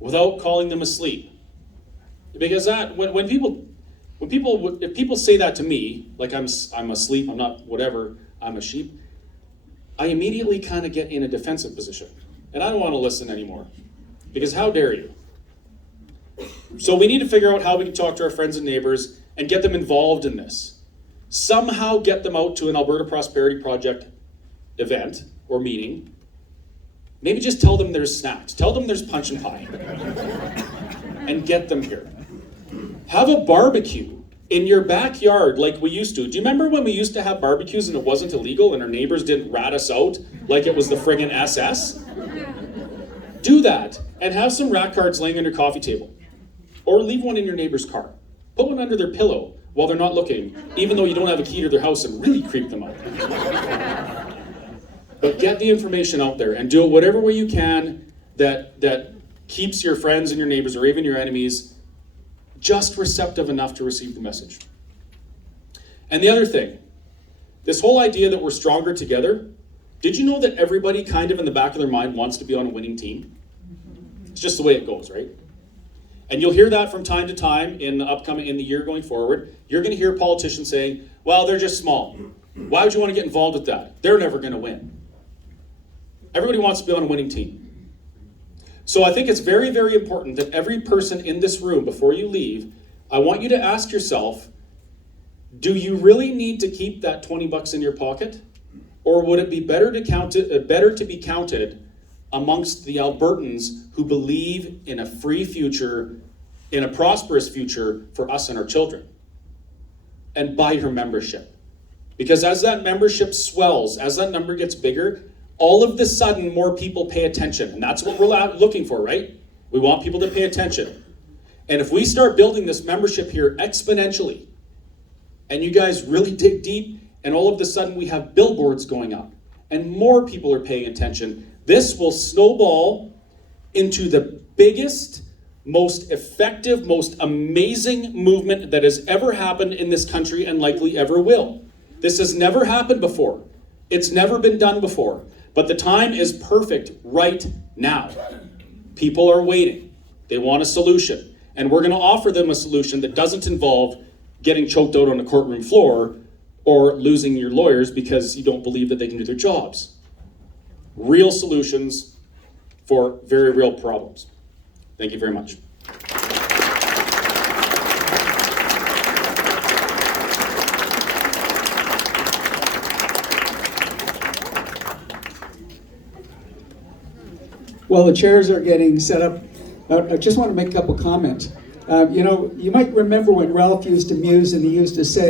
without calling them asleep. Because if people say that to me, like I'm asleep, I'm not whatever, I'm a sheep, I immediately kind of get in a defensive position. And I don't want to listen anymore. Because how dare you? So we need to figure out how we can talk to our friends and neighbors and get them involved in this. Somehow get them out to an Alberta Prosperity Project event or meeting. Maybe just tell them there's snacks. Tell them there's punch and pie. And get them here. Have a barbecue in your backyard like we used to. Do you remember when we used to have barbecues and it wasn't illegal and our neighbors didn't rat us out like it was the friggin' SS? Do that and have some rat cards laying on your coffee table. Or leave one in your neighbor's car. Put one under their pillow while they're not looking, even though you don't have a key to their house, and really creep them out. But get the information out there and do it whatever way you can that keeps your friends and your neighbors, or even your enemies, just receptive enough to receive the message. And the other thing, this whole idea that we're stronger together, did you know that everybody kind of in the back of their mind wants to be on a winning team? It's just the way it goes, right? And you'll hear that from time to time in the year going forward. You're going to hear politicians saying, well, they're just small. Why would you want to get involved with that? They're never going to win. Everybody wants to be on a winning team. So I think it's very, very important that every person in this room, before you leave, I want you to ask yourself, do you really need to keep that 20 bucks in your pocket? Or would it be better to be counted amongst the Albertans who believe in a free future, in a prosperous future for us and our children? And buy your membership. Because as that membership swells, as that number gets bigger, all of the sudden more people pay attention. And that's what we're looking for, right? We want people to pay attention. And if we start building this membership here exponentially, and you guys really dig deep, and all of a sudden we have billboards going up, and more people are paying attention, this will snowball into the biggest, most effective, most amazing movement that has ever happened in this country and likely ever will. This has never happened before. It's never been done before. But the time is perfect right now. People are waiting. They want a solution. And we're going to offer them a solution that doesn't involve getting choked out on a courtroom floor or losing your lawyers because you don't believe that they can do their jobs. Real solutions for very real problems. Thank you very much. Well, the chairs are getting set up. I just want to make a couple comments. You might remember when Ralph used to muse and he used to say,